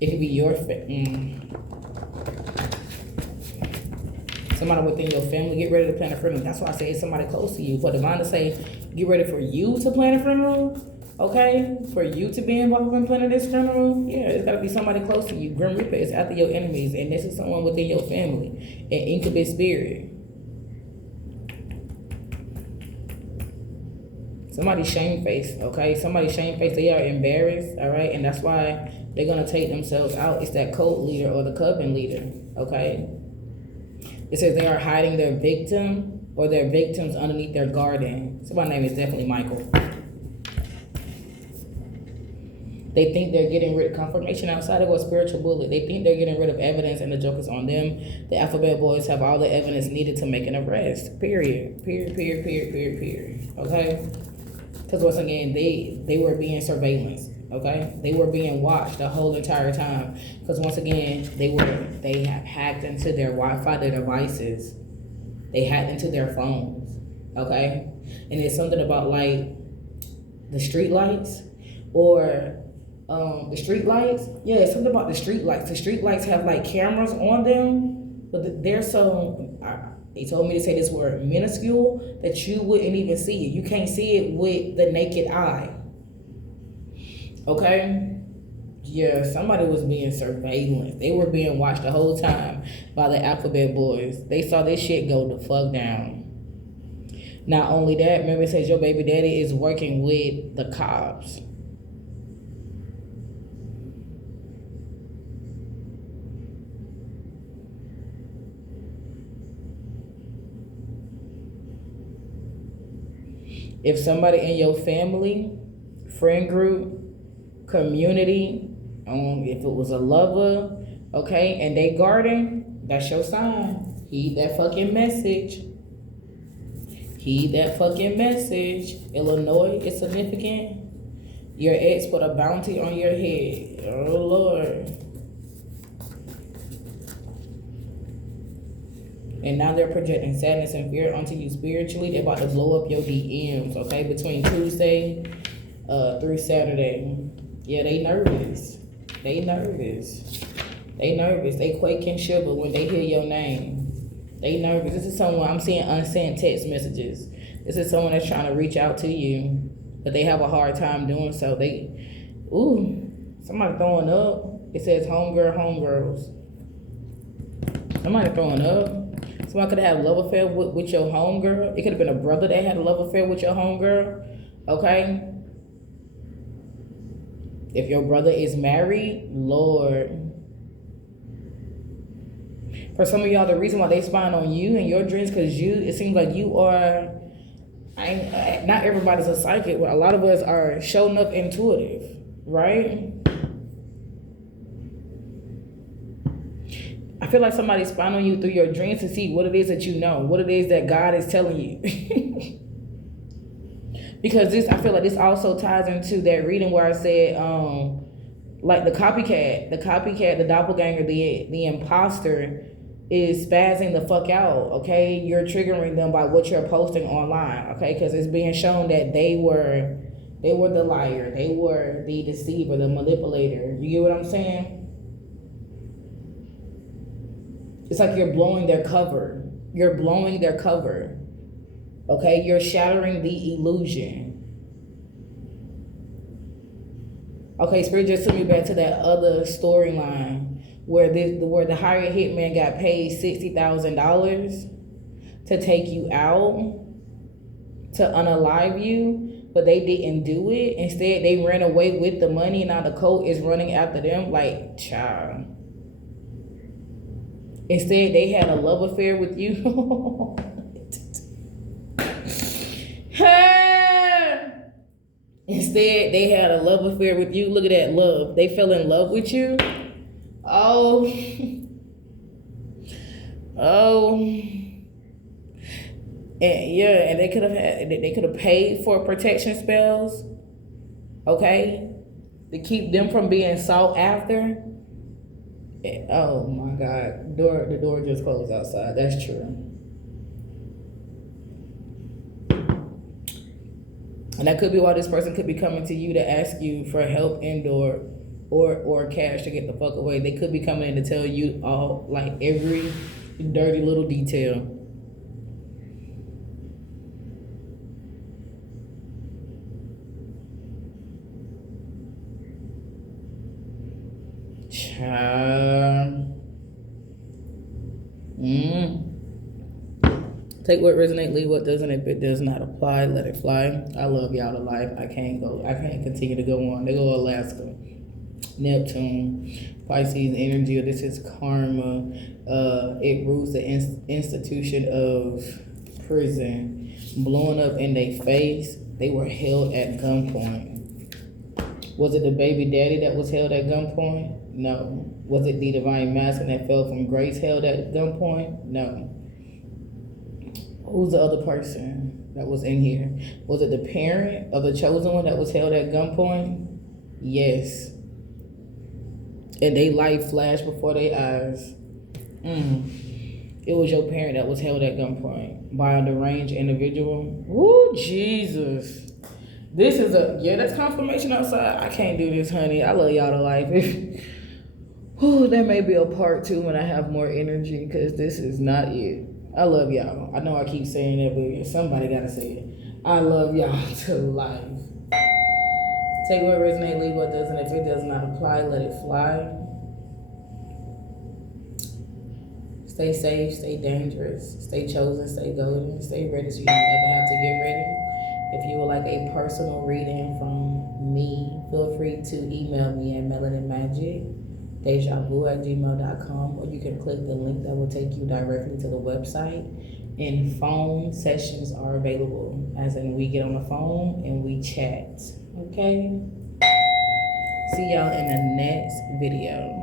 It could be your somebody within your family. Get ready to plan a funeral. That's why I say it's somebody close to you. For divine to say, get ready for you to plan a funeral, okay? For you to be involved in planning this funeral, yeah, it's got to be somebody close to you. Grim Reaper is after your enemies, and this is someone within your family, an incubus spirit. Somebody shamefaced, okay? Somebody shamefaced. They are embarrassed, all right? And that's why they're going to take themselves out. It's that cult leader or the coven leader, okay? It says they are hiding their victim or their victims underneath their garden. Somebody's name is definitely Michael. They think they're getting rid of confirmation outside of a spiritual bullet. They think they're getting rid of evidence and the joke is on them. The alphabet boys have all the evidence needed to make an arrest. Period. Okay? Because once again, they were being surveillanced. Okay? They were being watched the whole entire time. Because once again, they have hacked into their Wi-Fi, their devices. They hacked into their phones. Okay? And it's something about like the street lights or the street lights. Yeah, it's something about the street lights. The street lights have like cameras on them, but they're so they told me to say this word, minuscule, that you wouldn't even see it. You can't see it with the naked eye. Okay? Yeah, somebody was being surveillance. They were being watched the whole time by the alphabet boys. They saw this shit go the fuck down. Not only that, remember it says your baby daddy is working with the cops. If somebody in your family, friend group, community, if it was a lover, okay, and they guarding, that's your sign. Heed that fucking message. Heed that fucking message. Illinois is significant. Your ex put a bounty on your head. Oh, Lord. And now they're projecting sadness and fear onto you spiritually. They're about to blow up your DMs, okay? Between Tuesday through Saturday. Yeah, they nervous. They quake and shiver when they hear your name. They nervous. This is someone, I'm seeing unsent text messages. This is someone that's trying to reach out to you, but they have a hard time doing so. Somebody throwing up. It says homegirls. Somebody throwing up. Somebody could have a love affair with your homegirl. It could have been a brother that had a love affair with your homegirl. Okay? If your brother is married, Lord. For some of y'all, the reason why they spying on you and your dreams, because it seems like you are, not everybody's a psychic, but a lot of us are showing up intuitive, right? I feel like somebody's spying on you through your dreams to see what it is that you know, what it is that God is telling you. Because I feel like this also ties into that reading where I said, like the copycat, the doppelganger, the imposter is spazzing the fuck out, okay? You're triggering them by what you're posting online, okay? Because it's being shown that they were the liar, they were the deceiver, the manipulator. You get what I'm saying? It's like you're blowing their cover. Okay? You're shattering the illusion. Okay, Spirit just took me back to that other storyline where the hired hitman got paid $60,000 to take you out, to unalive you, but they didn't do it. Instead, they ran away with the money. Now the cult is running after them like, child. Instead, they had a love affair with you. Instead, they had a love affair with you. Look at that love. They fell in love with you. Oh. And yeah, and they could have paid for protection spells, okay, to keep them from being sought after. Oh my God, the door just closed outside. That's true. And that could be why this person could be coming to you to ask you for help or cash to get the fuck away. They could be coming in to tell you all, like, every dirty little detail. Take what resonates, leave what doesn't. If it does not apply, let it fly. I love y'all to life. I can't continue to go on. They go Alaska. Neptune, Pisces energy. This is karma. It rules the institution of prison. Blowing up in their face. They were held at gunpoint. Was it the baby daddy that was held at gunpoint? No. Was it the divine masculine that fell from grace held at gunpoint? No. Who's the other person that was in here? Was it the parent of the chosen one that was held at gunpoint? Yes. And they life flashed before their eyes. It was your parent that was held at gunpoint by a deranged individual. Woo, Jesus. This is that's confirmation outside. I can't do this, honey. I love y'all to life. There may be a part 2 when I have more energy, because this is not it. I love y'all. I know I keep saying that, but somebody gotta say it. I love y'all to life. Take what resonates, leave what doesn't. If it does not apply, let it fly. Stay safe, stay dangerous, stay chosen, stay golden, stay ready so you don't ever have to get ready. If you would like a personal reading from me, feel free to email me at melaninmagic, Déjàvu@gmail.com, or you can click the link that will take you directly to the website. And phone sessions are available, as in we get on the phone and we chat. Okay? See y'all in the next video.